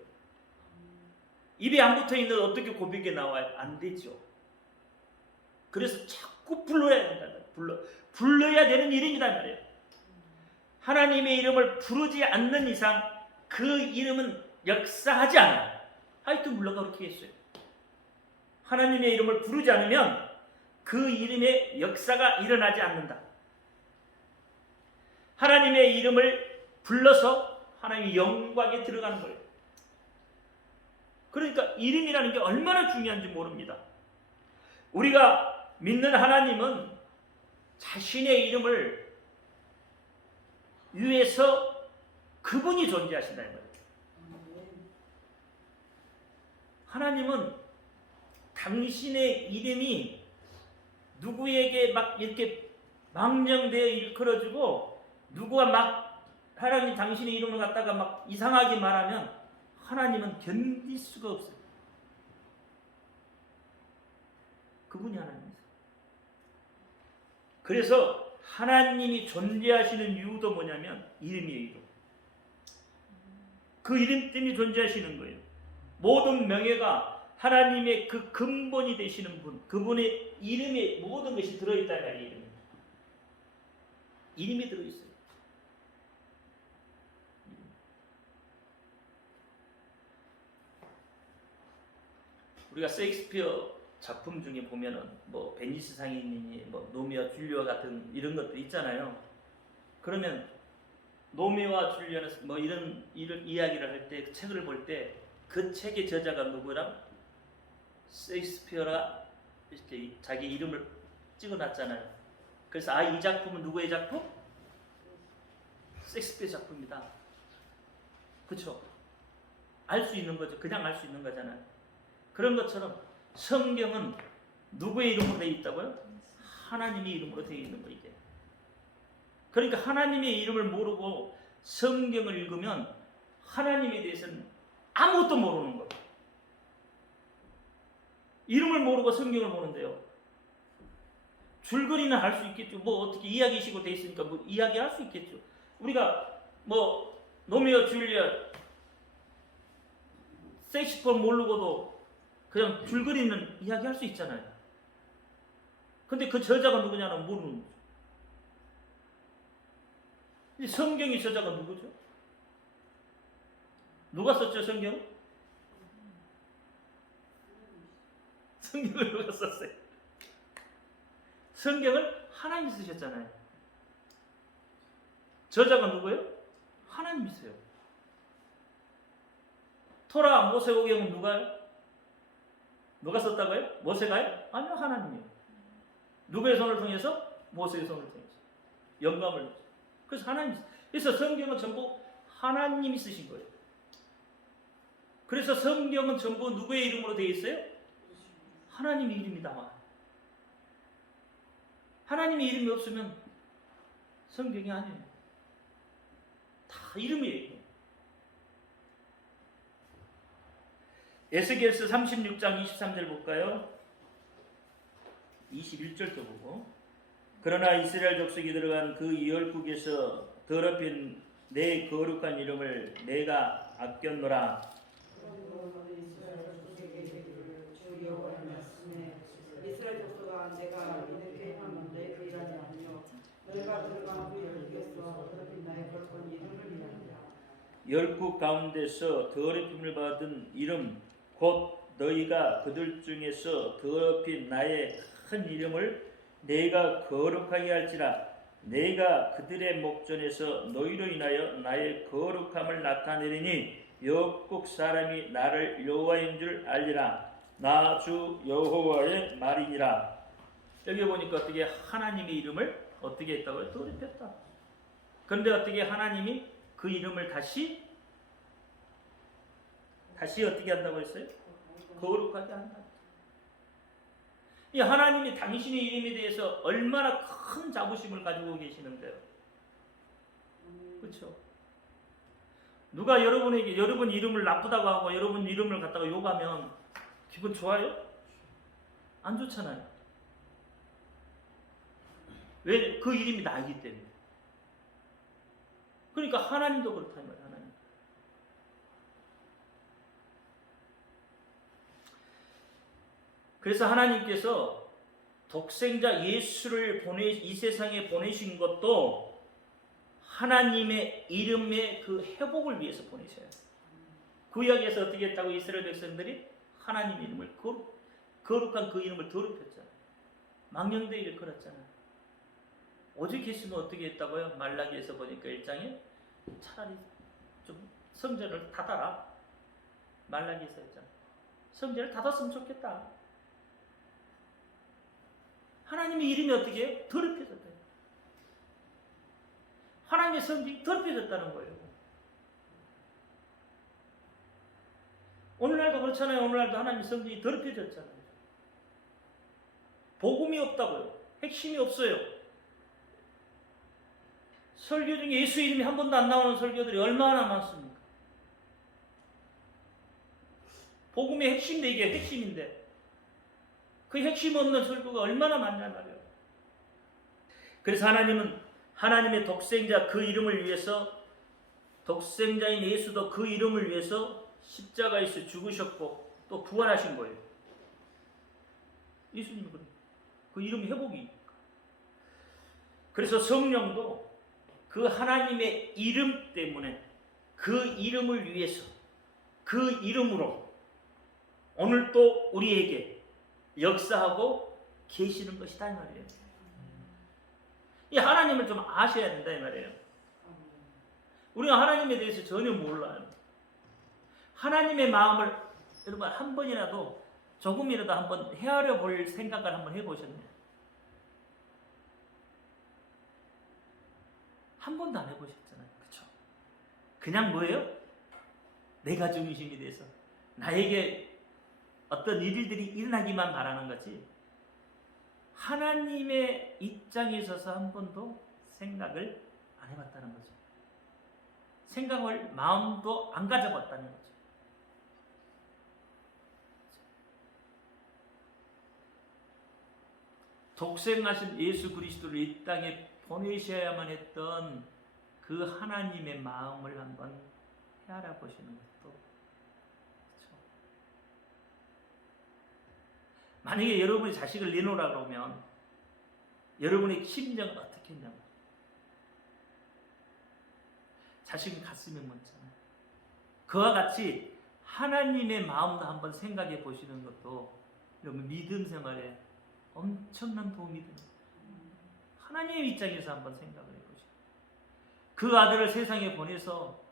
입에 안 붙어 있는데 어떻게 고백이 나와요? 안 되죠. 그래서 자꾸 불러야 된다. 불러야 되는 이름이다 말이에요. 하나님의 이름을 부르지 않는 이상 그 이름은 역사하지 않아요. 하여튼 물러가 그렇게 했어요. 하나님의 이름을 부르지 않으면 그 이름의 역사가 일어나지 않는다. 하나님의 이름을 불러서 하나님의 영광에 들어가는 거예요. 그러니까 이름이라는 게 얼마나 중요한지 모릅니다. 우리가 믿는 하나님은 자신의 이름을 위해서 그분이 존재하신다는 거예요. 하나님은 당신의 이름이 누구에게 막 이렇게 망령되어 일컬어지고 누구가 막 하나님 당신의 이름을 갖다가 막 이상하게 말하면 하나님은 견딜 수가 없어요. 그분이 하나님이세요. 그래서 하나님이 존재하시는 이유도 뭐냐면 이름이에요. 이름. 그 이름 때문에 존재하시는 거예요. 모든 명예가 하나님의 그 근본이 되시는 분, 그분의 이름에 모든 것이 들어있다는 거예요. 이름이 들어있어요. 우리가 셰익스피어 작품 중에 보면은 뭐 베니스 상인이니 뭐 로미오와 줄리아 같은 이런 것들 있잖아요. 그러면 로미오와 줄리아는 뭐 이런 이야기를 할 때 그 책을 볼 때 그 책의 저자가 누구랑 셰익스피어가 이렇게 자기 이름을 찍어놨잖아요. 그래서 이 작품은 누구의 작품? 셰익스피어 작품이다. 그렇죠? 알 수 있는 거죠. 그냥 알 수 있는 거잖아요. 그런 것처럼 성경은 누구의 이름으로 되어 있다고요? 하나님의 이름으로 되어 있는 거 이게. 그러니까 하나님의 이름을 모르고 성경을 읽으면 하나님에 대해서는 아무것도 모르는 거예요. 이름을 모르고 성경을 보는데요. 줄거리는 알 수 있겠죠. 뭐 어떻게 이야기식으로 되어 있으니까 뭐 이야기할 수 있겠죠. 우리가 뭐 로미오 줄리아 셰익스피어 모르고도 그냥 줄거리는 이야기할 수 있잖아요. 근데 그 저자가 누구냐는 모르는 거죠. 성경의 저자가 누구죠? 누가 썼죠, 성경? 성경을 누가 썼어요? 성경을 하나님이 쓰셨잖아요. 저자가 누구예요? 하나님이세요. 토라, 모세오경은 누가요? 누가 썼다고요? 모세가요? 아니요, 하나님이요. 누구의 손을 통해서? 모세의 손을 통해서. 영감을. 그래서 하나님. 그래서 성경은 전부 하나님이 쓰신 거예요. 그래서 성경은 전부 누구의 이름으로 되어 있어요? 하나님의 이름이 나와요. 하나님의 이름이 없으면 성경이 아니에요. 다 이름이에요. 에스겔서 36장 23절 볼까요? 21절도 보고. 그러나 이스라엘 족속이 들어간 그 열국에서 더럽힌 내 거룩한 이름을 내가 아꼈노라. 이스라엘 족속아 내가 이렇게 하는데 일하지 않으며 너희가 들어간 그 열국에서 더럽힌 나의 거룩한 이름을 위하여 열국 가운데서 더럽힘을 받은 이름 곧 너희가 그들 중에서 더럽힌 나의 큰 이름을 내가 거룩하게 할지라. 내가 그들의 목전에서 너희로 인하여 나의 거룩함을 나타내리니 열국 사람이 나를 여호와인 줄 알리라. 나 주 여호와의 말이니라. 여기 보니까 어떻게 하나님의 이름을 어떻게 했다고요? 더럽혔다. 그런데 어떻게 하나님이 그 이름을 다시 어떻게 한다고 했어요? 거룩하게 한다. 이 하나님이 당신의 이름에 대해서 얼마나 큰 자부심을 가지고 계시는데요. 그렇죠? 누가 여러분에게 여러분 이름을 나쁘다고 하고 여러분 이름을 갖다가 욕하면 기분 좋아요? 안 좋잖아요. 왜? 그 이름이 나이기 때문에. 그러니까 하나님도 그렇다 이 말이에요. 하나님. 그래서 하나님께서 독생자 예수를 이 세상에 보내신 것도 하나님의 이름의 그 회복을 위해서 보내셔요. 구약에서 어떻게 했다고 이스라엘 백성들이 하나님 이름을 거룩한 그 이름을 더럽혔잖아요. 망령되이를 걸었잖아요. 오직 예수는 어떻게 했다고요? 말라기에서 보니까 1장에 차라리 좀 성전을 닫아라. 말라기에서 했잖아요. 성전을 닫았으면 좋겠다. 하나님의 이름이 어떻게 해요? 더럽혀졌다. 하나님의 성전이 더럽혀졌다는 거예요. 오늘날도 그렇잖아요. 오늘날도 하나님의 성전이 더럽혀졌잖아요. 복음이 없다고요. 핵심이 없어요. 설교 중에 예수 이름이 한 번도 안 나오는 설교들이 얼마나 많습니까? 복음의 핵심인데 이게 핵심인데 그 핵심 없는 설교가 얼마나 많냐 말이에요. 그래서 하나님은 하나님의 독생자 그 이름을 위해서 독생자인 예수도 그 이름을 위해서 십자가에서 죽으셨고 또 부활하신 거예요. 예수님이 그 이름 회복이. 그래서 성령도 그 하나님의 이름 때문에 그 이름을 위해서 그 이름으로 오늘 또 우리에게 역사하고 계시는 것이다 이 말이에요. 이 하나님을 좀 아셔야 된다 이 말이에요. 우리가 하나님에 대해서 전혀 몰라요. 하나님의 마음을 여러분 한 번이라도 조금이라도 한번 헤아려 볼 생각을 한번 해보셨나요? 한 번도 안 해보셨잖아요. 그렇죠? 그냥 뭐예요? 내가 중심이 돼서 나에게 어떤 일들이 일어나기만 바라는 거지 하나님의 입장에 있어서 한 번도 생각을 안 해봤다는 거죠. 생각을 마음도 안 가져봤다는 거죠. 독생하신 예수 그리스도를 이 땅에 보내셔야만 했던 그 하나님의 마음을 한번 헤아려 보시는 것도 그렇죠. 만약에 여러분이 자식을 내놓으라 그러면 여러분의 심정은 어떻게 했냐면 자식은 가슴에 묻잖아요. 그와 같이 하나님의 마음도 한번 생각해 보시는 것도 여러분 믿음 생활에 엄청난 도움이 됩니다. 하나님의 입장에서 한번 생각을 해보시고 그 아들을 세상에 보내서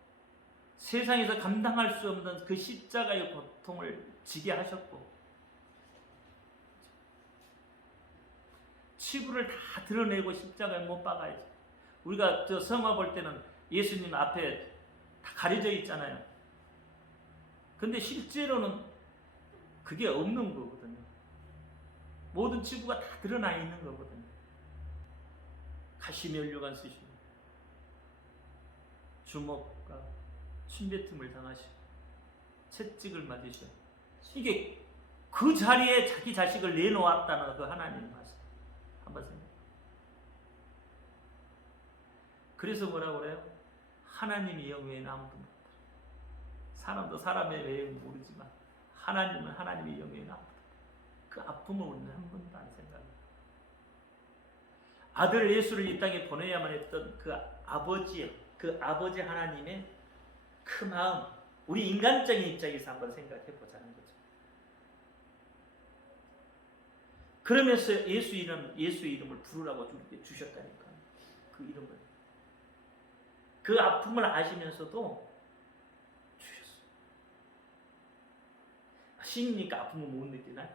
세상에서 감당할 수 없는 그 십자가의 고통을 지게 하셨고 치부를 다 드러내고 십자가에 못 박아야지. 우리가 저 성화 볼 때는 예수님 앞에 다 가려져 있잖아요. 근데 실제로는 그게 없는 거거든요. 모든 치부가 다 드러나 있는 거거든요. 가시면류관 쓰시고 주먹과 침뱉음을 당하시고 채찍을 맞으시고 이게 그 자리에 자기 자식을 내놓았다는 그 하나님의 말씀 한번 생각해. 그래서 뭐라고 그래요? 하나님이 영 외에는 아무도 없다. 사람도 사람의 외에는 모르지만 하나님은 하나님의 영 외에는 아무도 없다. 그 아픔을 우리는 한 번도 안 생각합니다. 아들 예수를 이 땅에 보내야만 했던 그 아버지 하나님의 그 마음, 우리 인간적인 입장에서 한번 생각해 보자는 거죠. 그러면서 예수 이름을 부르라고 주셨다니까. 그 이름을. 그 아픔을 아시면서도 주셨어요. 신이니까 아픔을 못 느끼나요?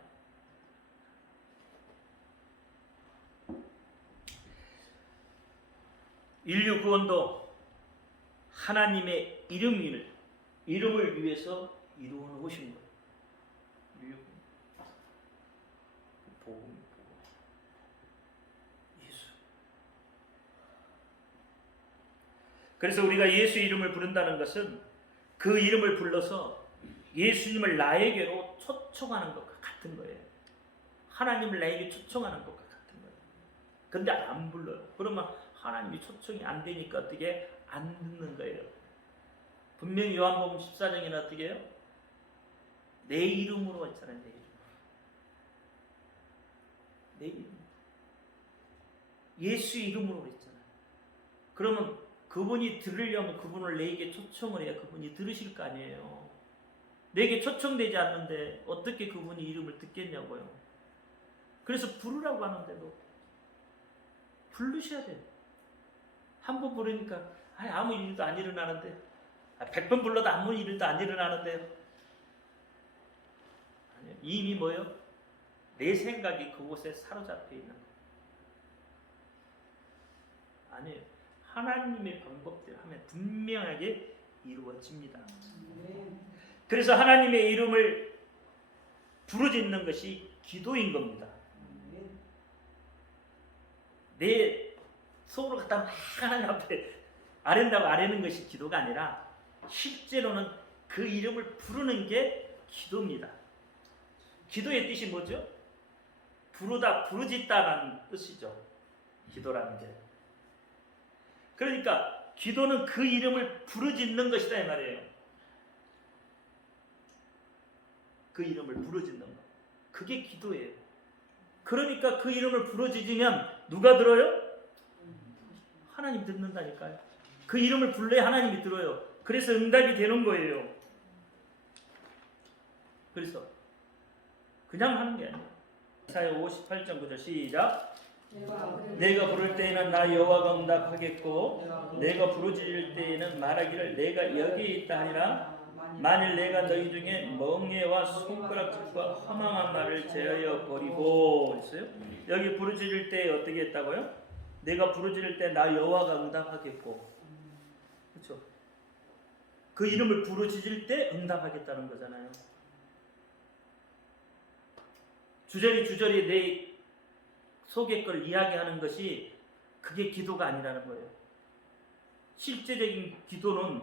인류 구원도 하나님의 이름을 위해서 이루어 놓으신 거예요. 인류 복음. 예수. 그래서 우리가 예수 이름을 부른다는 것은 그 이름을 불러서 예수님을 나에게로 초청하는 것과 같은 거예요. 하나님을 나에게 초청하는 것과 같은 거예요. 근데 안 불러요. 그러면 하나님이 초청이 안 되니까 어떻게 안 듣는 거예요. 분명히 요한복음 14장에는 어떻게 해요? 내 이름으로 했잖아요. 내 이름으로. 내 이름. 예수 이름으로 했잖아요. 그러면 그분이 들으려면 그분을 내게 초청을 해야 그분이 들으실 거 아니에요. 내게 초청되지 않는데 어떻게 그분이 이름을 듣겠냐고요. 그래서 부르라고 하는데도 부르셔야 돼요. 한 번 부르니까 아무 일도 안 일어나는데 100번 불러도 아무 일도 안 일어나는데요. 아니요. 이미 뭐요? 내 생각이 그곳에 사로잡혀 있는 거예요. 아니에요. 하나님의 방법대로 하면 분명하게 이루어집니다. 그래서 하나님의 이름을 부르짖는 것이 기도인 겁니다. 내 속으로 갖다 막 하나님 앞에 아랜다고 아뢰는 것이 기도가 아니라 실제로는 그 이름을 부르는 게 기도입니다. 기도의 뜻이 뭐죠? 부르다, 부르짖다라는 뜻이죠. 기도라는 게. 그러니까 기도는 그 이름을 부르짖는 것이다 이 말이에요. 그 이름을 부르짖는 것. 그게 기도예요. 그러니까 그 이름을 부르짖으면 누가 들어요? 하나님 듣는다니까요. 그 이름을 불러야 하나님이 들어요. 그래서 응답이 되는 거예요. 그래서 그냥 하는 게 아니에요. 이사야 58장 9절 시작. 내가 부를 때에는 나 여호와가 응답하겠고 내가 부르짖을 때에는 말하기를 내가 여기에 있다 하니라. 만일 내가 너희 중에 멍에와 손가락질과 허망한 말을 제하여 버리고 있어요. 여기 부르짖을 때 어떻게 했다고요? 내가 부르짖을 때 나 여호와가 응답하겠고, 그렇죠? 그 이름을 부르짖을 때 응답하겠다는 거잖아요. 주저리 내 속의 걸 이야기하는 것이 그게 기도가 아니라는 거예요. 실제적인 기도는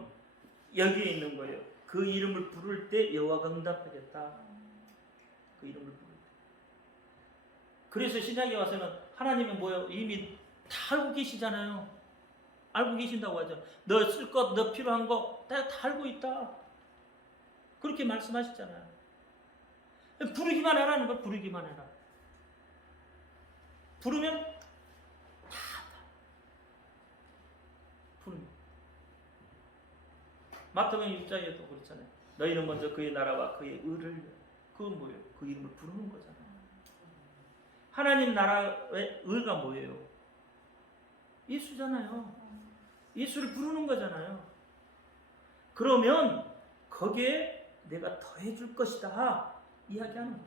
여기에 있는 거예요. 그 이름을 부를 때 여호와가 응답하겠다. 그 이름을 부를 때. 그래서 신약에 와서는 하나님은 뭐예요? 이미 다 알고 계시잖아요. 알고 계신다고 하죠. 너 쓸 것, 너 필요한 거 다 알고 있다. 그렇게 말씀하셨잖아요. 부르기만 하라는 걸 부르기만 해라. 부르면 다 부르면. 마태복음 6장에도 그렇잖아요. 너희는 먼저 그의 나라와 그의 의를, 그건 뭐예요? 그 이름을 부르는 거잖아요. 하나님 나라의 의가 뭐예요? 예수잖아요. 예수를 부르는 거잖아요. 그러면 거기에 내가 더해줄 것이다 이야기하는 거죠.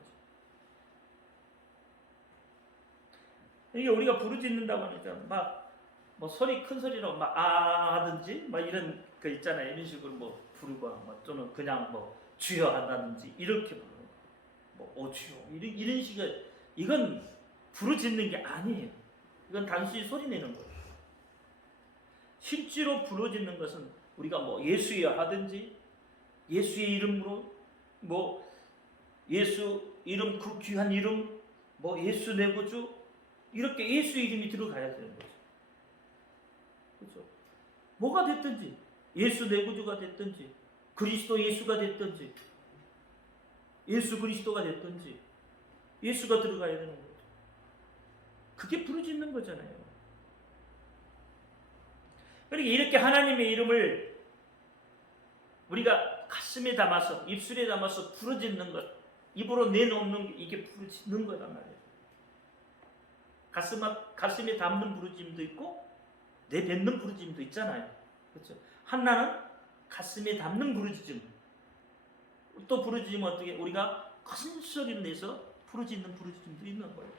이게 우리가 부르짖는다고 하니까 막 뭐 소리 큰 소리로 막 하든지 막 이런 거 있잖아요. 이런 식으로 뭐 부르거나 뭐 또는 그냥 뭐 주여 한다든지 이렇게 부르는 거. 뭐 오주여 이런 식의 이건 부르짖는 게 아니에요. 이건 단순히 소리 내는 거예요. 실제로 부르짖는 것은 우리가 뭐 예수여 하든지 예수의 이름으로 뭐 예수 이름 그 귀한 이름 뭐 예수 내 구주 이렇게 예수 이름이 들어가야 되는 거죠. 그렇죠? 뭐가 됐든지 예수 내 구주가 됐든지 그리스도 예수가 됐든지 예수 그리스도가 됐든지 예수가 들어가야 되는 거죠. 그게 부르짖는 거잖아요. 그러니까 이렇게 하나님의 이름을 우리가 가슴에 담아서 입술에 담아서 부르짖는 것, 입으로 내놓는 게 이게 부르짖는 거란 말이에요. 가슴에 담는 부르짖음도 있고 내뱉는 부르짖음도 있잖아요. 그렇죠? 하나는 가슴에 담는 부르짖음, 또 부르짖으면 어떻게 우리가 큰 소리를 내서 부르짖는 부르짖음도 있는 거예요.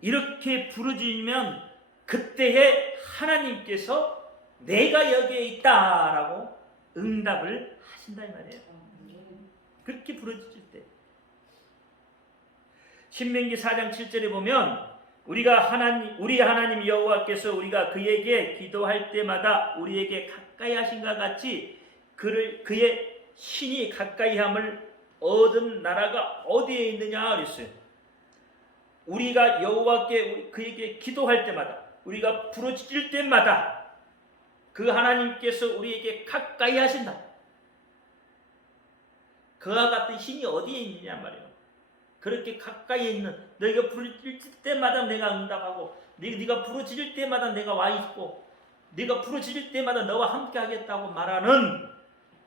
이렇게 부르짖으면 그때에 하나님께서 내가 여기에 있다라고 응답을 하신다 이 말이에요. 그렇게 부르짖을 때. 신명기 4장 7절에 보면 우리 하나님 여호와께서 우리가 그에게 기도할 때마다 우리에게 가까이 하신과 같이 그의 신이 가까이함을 얻은 나라가 어디에 있느냐 그랬어요. 우리가 여호와께 그에게 기도할 때마다, 우리가 부르짖을 때마다 그 하나님께서 우리에게 가까이 하신다. 그와 같은 신이 어디에 있느냐 말이에요. 그렇게 가까이에 있는, 너희가 부르짖을 때마다 내가 응답하고, 네가 부르짖을 때마다 내가 와 있고, 네가 부르짖을 때마다 너와 함께 하겠다고 말하는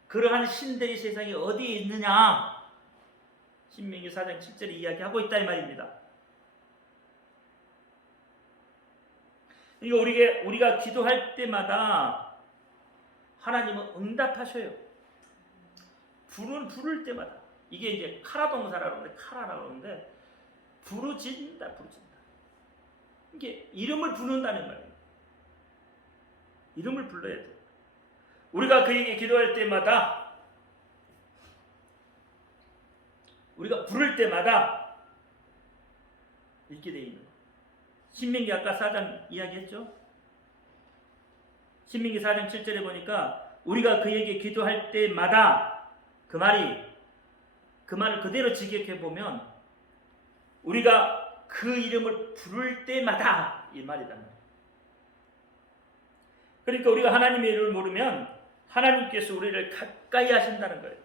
그러한 신들이 세상에 어디에 있느냐, 신명기 4장 7절에 이야기하고 있다 이 말입니다. 그러니까 우리가 기도할 때마다 하나님은 응답하셔요. 부를 때마다. 이게 이제 카라동사라고 하는데, 카라라고 하는데 부르짖는다. 이게 이름을 부른다는 말이에요. 이름을 불러야 돼요. 우리가 그에게 기도할 때마다, 우리가 부를 때마다 이렇게 되어 있는 거예요. 신명기 아까 4장 이야기했죠? 신명기 4장 7절에 보니까 우리가 그에게 기도할 때마다, 그 말을 그대로 직역해 보면 우리가 그 이름을 부를 때마다 이 말이다. 그러니까 우리가 하나님의 이름을 모르면 하나님께서 우리를 가까이 하신다는 거예요.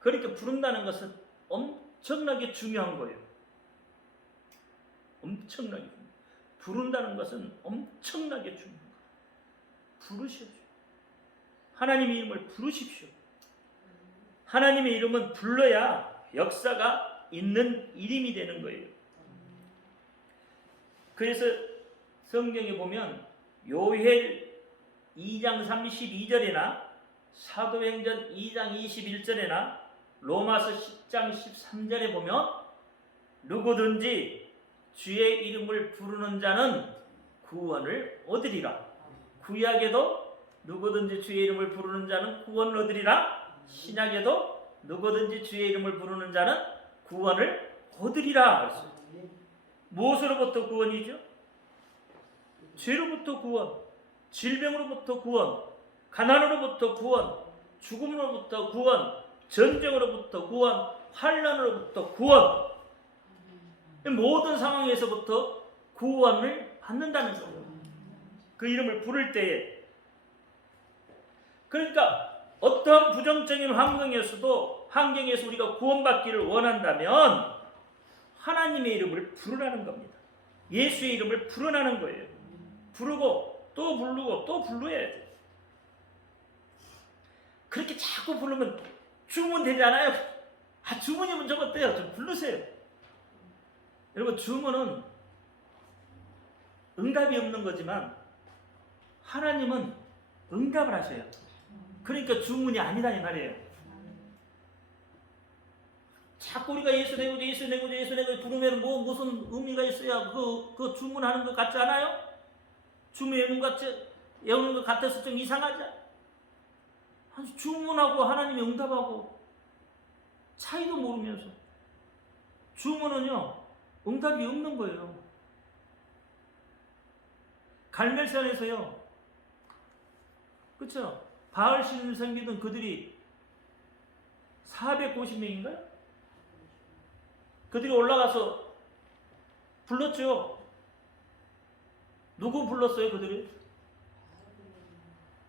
그러니까 부른다는 것은 엄청나게 중요한 거예요. 엄청나게 중요해요. 부른다는 것은 엄청나게 중요한 거예요. 부르십시오. 하나님의 이름을 부르십시오. 하나님의 이름은 불러야 역사가 있는 이름이 되는 거예요. 그래서 성경에 보면 요엘 2장 32절이나 사도행전 2장 21절이나 로마서 10장 13절에 보면 누구든지 주의 이름을 부르는 자는 구원을 얻으리라. 구약에도 누구든지 주의 이름을 부르는 자는 구원을 얻으리라. 신약에도 누구든지 주의 이름을 부르는 자는 구원을 얻으리라. 무엇으로부터 구원이죠? 죄로부터 구원, 질병으로부터 구원, 가난으로부터 구원, 죽음으로부터 구원, 전쟁으로부터 구원, 환난으로부터 구원. 모든 상황에서부터 구원을 받는다는 거예요. 그 이름을 부를 때에. 그러니까 어떤 부정적인 환경에서 우리가 구원받기를 원한다면 하나님의 이름을 부르라는 겁니다. 예수의 이름을 부르라는 거예요. 부르고 또 부르고 또 불러야 돼요. 그렇게 자꾸 부르면 주문 되잖아요. 주문이면 좀 어때요? 좀 부르세요. 여러분, 주문은 응답이 없는 거지만 하나님은 응답을 하셔요. 그러니까 주문이 아니다 이 말이에요. 자꾸 우리가 예수 내고자 부르면 무슨 의미가 있어야 그 주문하는 것 같지 않아요? 주문하는 것 같아서 좀 이상하지? 주문하고 하나님이 응답하고 차이도 모르면서 주문은요 응답이 없는 거예요. 갈멜산에서요, 그렇죠? 바알 신을 섬기던 그들이 450명인가요? 그들이 올라가서 불렀죠. 누구 불렀어요, 그들이?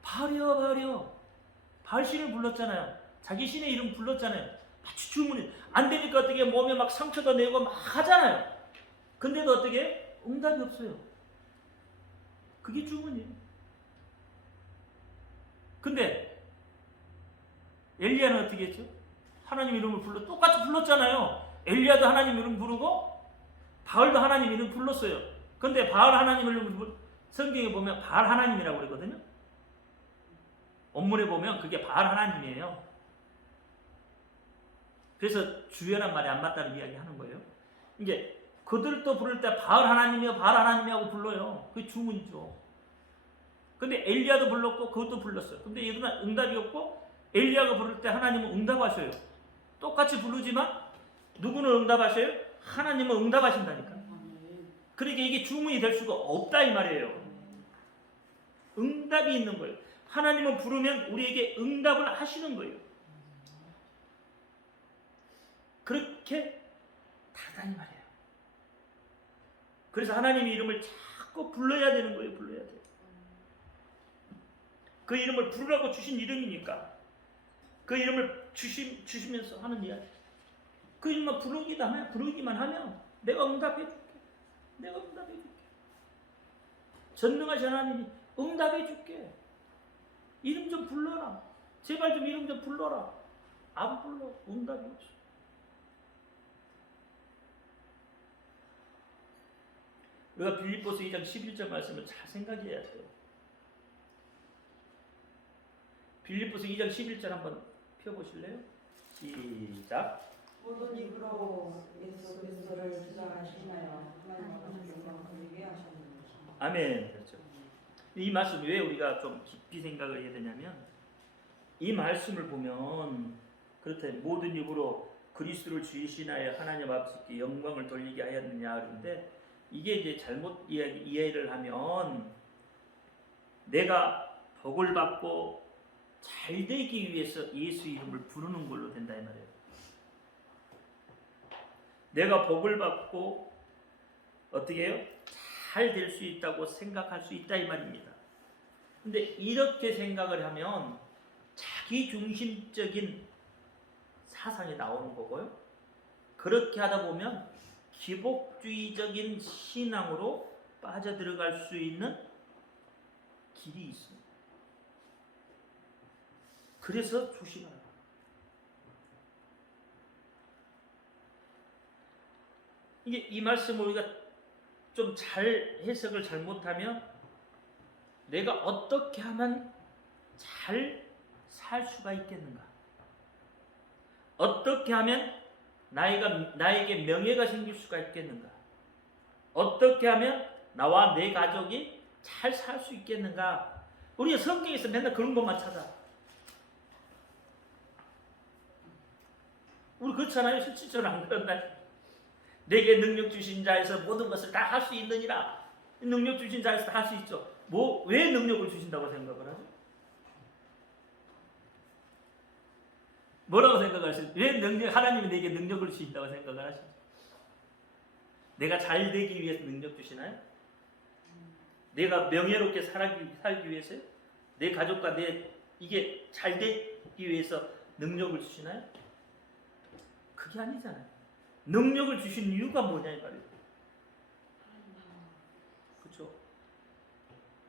바알이요. 바알 신을 불렀잖아요. 자기 신의 이름 불렀잖아요. 마치 주문이 안 되니까 어떻게 몸에 막 상처도 내고 막 하잖아요. 근데도 어떻게 응답이 없어요. 그게 주문이에요. 근데 엘리야는 어떻게 했죠? 하나님 이름을 똑같이 불렀잖아요. 엘리야도 하나님 이름 부르고 바알도 하나님 이름 불렀어요. 근데 바알 하나님 이름 성경에 보면 바알 하나님이라고 그러거든요. 원문에 보면 그게 바알 하나님이에요. 그래서 주연한 말이 안 맞다는 이야기 하는 거예요. 이제 그들도 부를 때 바알 하나님이요, 바알 하나님이라고 불러요. 그게 주문이죠. 근데 엘리야도 불렀고 그것도 불렀어요. 근데 얘들은 응답이 없고 엘리야가 부를 때 하나님은 응답하셔요. 똑같이 부르지만 누구는 응답하셔요? 하나님은 응답하신다니까. 그러니까 이게 주문이 될 수가 없다 이 말이에요. 응답이 있는 거예요. 하나님은 부르면 우리에게 응답을 하시는 거예요. 그렇게 다르다 이 말이에요. 그래서 하나님의 이름을 자꾸 불러야 되는 거예요. 불러야 돼요. 그 이름을 부르라고 주신 이름이니까 그 이름을 주시면서 하는 이야기. 그 이름만 부르기만 하면 내가 응답해 줄게. 내가 응답해 줄게. 전능하신 하나님이 응답해 줄게. 이름 좀 불러라. 제발 좀 이름 좀 불러라. 안 불러. 응답이 없어. 우리가 빌립보서 2장 11절 말씀을 잘 생각해야 돼요. 빌립보서 2장 11절 한번 펴보실래요? 시작. 모든 입으로 예수 그리스도를 주장하시나요? 하나님은 영광 그에게 하셨느니라. 아멘. 그렇죠. 이 말씀 왜 우리가 좀 깊이 생각을 해야 되냐면 이 말씀을 보면 그렇다 모든 입으로 그리스도를 주이시나요? 하나님 아버지께 영광을 돌리게 하였느냐 그런데 이게 이제 잘못 이해를 하면 내가 복을 받고 잘 되기 위해서 예수 이름을 부르는 걸로 된다 이 말이에요. 내가 복을 받고 어떻게 해요? 잘 될 수 있다고 생각할 수 있다 이 말입니다. 근데 이렇게 생각을 하면 자기 중심적인 사상이 나오는 거고요. 그렇게 하다 보면 기복주의적인 신앙으로 빠져들어갈 수 있는 길이 있습니다. 그래서 조심하라. 이게 이 말씀을 우리가 좀 잘 해석을 잘못하면 내가 어떻게 하면 잘 살 수가 있겠는가? 어떻게 하면 나에게 명예가 생길 수가 있겠는가? 어떻게 하면 나와 내 가족이 잘 살 수 있겠는가? 우리가 성경에서 맨날 그런 것만 찾아. 우리 그렇잖아요. 실질적으로 안 그런다. 내게 능력 주신 자에서 모든 것을 다 할 수 있느니라. 능력 주신 자에서 다 할 수 있죠. 왜 능력을 주신다고 생각을 하죠? 뭐라고 생각하시죠? 왜 하나님이 내게 능력을 주신다고 생각을 하시죠? 내가 잘 되기 위해서 능력 주시나요? 내가 명예롭게 살기 위해서요? 내 가족과 이게 잘 되기 위해서 능력을 주시나요? 그게 아니잖아요. 능력을 주신 이유가 뭐냐 이 말이에요. 그렇죠?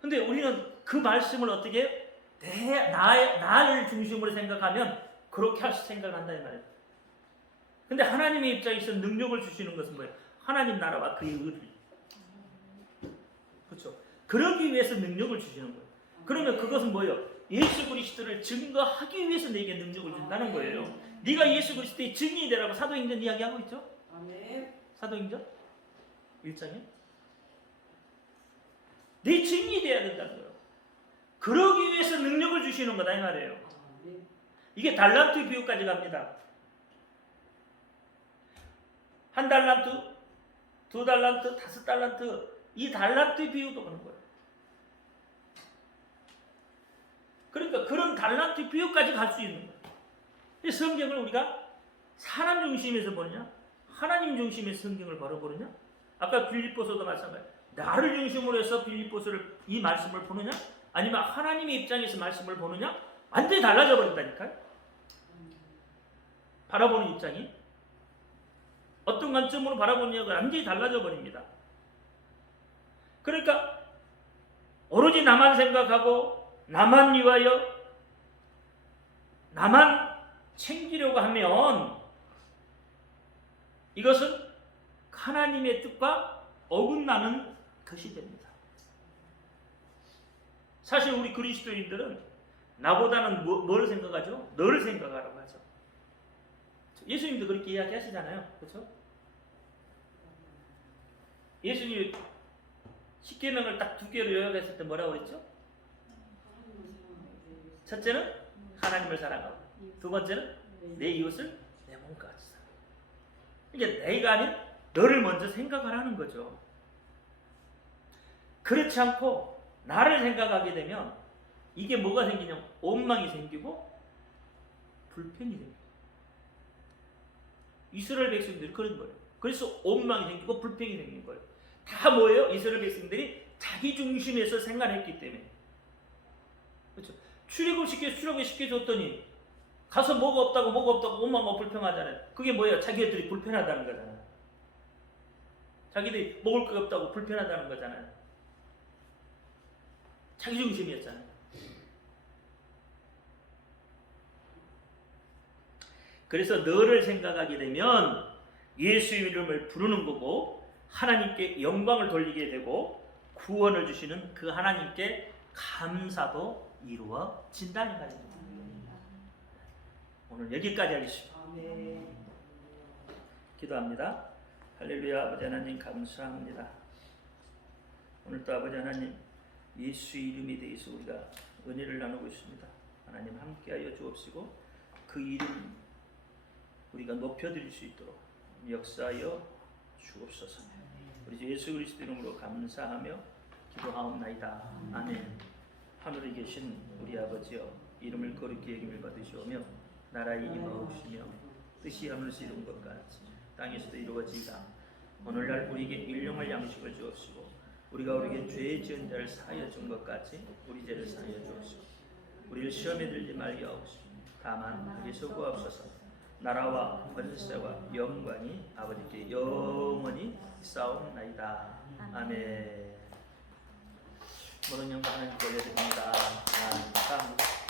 근데 우리는 그 말씀을 어떻게 나를 중심으로 생각하면 그렇게 할 생각을 한다 이 말이에요. 근데 하나님의 입장에서 능력을 주시는 것은 뭐예요? 하나님 나라와 그의 의를. 그렇죠? 그러기 위해서 능력을 주시는 거예요. 그러면 그것은 뭐예요? 예수 그리스도를 증거하기 위해서 내게 능력을 준다는 거예요. 네가 예수 그리스도의 증인이 되라고 사도행전 이야기하고 있죠? 아멘. 사도행전 1장에 네 증인이 돼야 된다는 거예요. 그러기 위해서 능력을 주시는 거다 이 말이에요. 아멘. 이게 달란트 비유까지 갑니다. 1달란트, 2달란트, 5달란트 이 달란트 비유도 그런 거예요. 그러니까 그런 달란트 비유까지 갈 수 있는 거예요. 이 성경을 우리가 사람 중심에서 보느냐 하나님 중심에서 성경을 바로 보느냐 아까 빌립보서도 마찬가지예요. 나를 중심으로 해서 빌립보서를 이 말씀을 보느냐 아니면 하나님의 입장에서 말씀을 보느냐 완전히 달라져 버린다니까요. 바라보는 입장이 어떤 관점으로 바라보느냐가 완전히 달라져 버립니다. 그러니까 오로지 나만 생각하고 나만 위하여 나만 챙기려고 하면 이것은 하나님의 뜻과 어긋나는 것이 됩니다. 사실 우리 그리스도인들은 나보다는 뭘 생각하죠? 너를 생각하라고 하죠. 예수님도 그렇게 이야기하시잖아요. 그렇죠? 예수님이 십계명을 딱 두 개로 요약했을 때 뭐라고 했죠? 첫째는 하나님을 사랑하고, 두 번째는 내 이웃을 내 몸과 같이 사랑. 이게 내가 아닌 너를 먼저 생각하라는 거죠. 그렇지 않고 나를 생각하게 되면 이게 뭐가 생기냐면 원망이 생기고 불평이 생겨요. 이스라엘 백성들이 그런 거예요. 그래서 원망이 생기고 불평이 생긴 거예요. 다 뭐예요? 이스라엘 백성들이 자기 중심에서 생활했기 때문에. 그렇죠? 출애굽 시켜줬더니 가서 뭐가 없다고 원망하고 불평하잖아요. 그게 뭐예요? 자기들이 불편하다는 거잖아요. 자기들이 먹을 거 없다고 불편하다는 거잖아요. 자기 중심이었잖아요. 그래서 너를 생각하게 되면 예수 이름을 부르는 거고 하나님께 영광을 돌리게 되고 구원을 주시는 그 하나님께 감사도 이루어진다는 말입니다. 오늘 여기까지 하겠습니다. 기도합니다. 할렐루야. 아버지 하나님 감사합니다. 오늘도 아버지 하나님 예수 이름에 대해서 우리가 은혜를 나누고 있습니다. 하나님 함께하여 주옵시고 그 이름 우리가 높여드릴 수 있도록 역사하여 주옵소서. 우리 예수 그리스도 이름으로 감사하며 기도하옵나이다. 아멘. 하늘에 계신 우리 아버지여, 이름을 거룩히 여김을 받으시오며 나라의 임하옵시며 뜻이 하늘에서 이룬 것 같이 땅에서도 이루어지이다. 오늘날 우리에게 일용할 양식을 주옵시고 우리가 우리에게 죄 지은 자를 사하여 준 것 같이 우리 죄를 사하여 주옵시고 우리를 시험에 들지 말게 하옵시고 다만 그리스도 구하옵소서. 나라와 권세와 영광이 아버지께 영원히 싸움나이다. 아멘. 모든 영광 하나님께 올려드립니다. 감사합니다.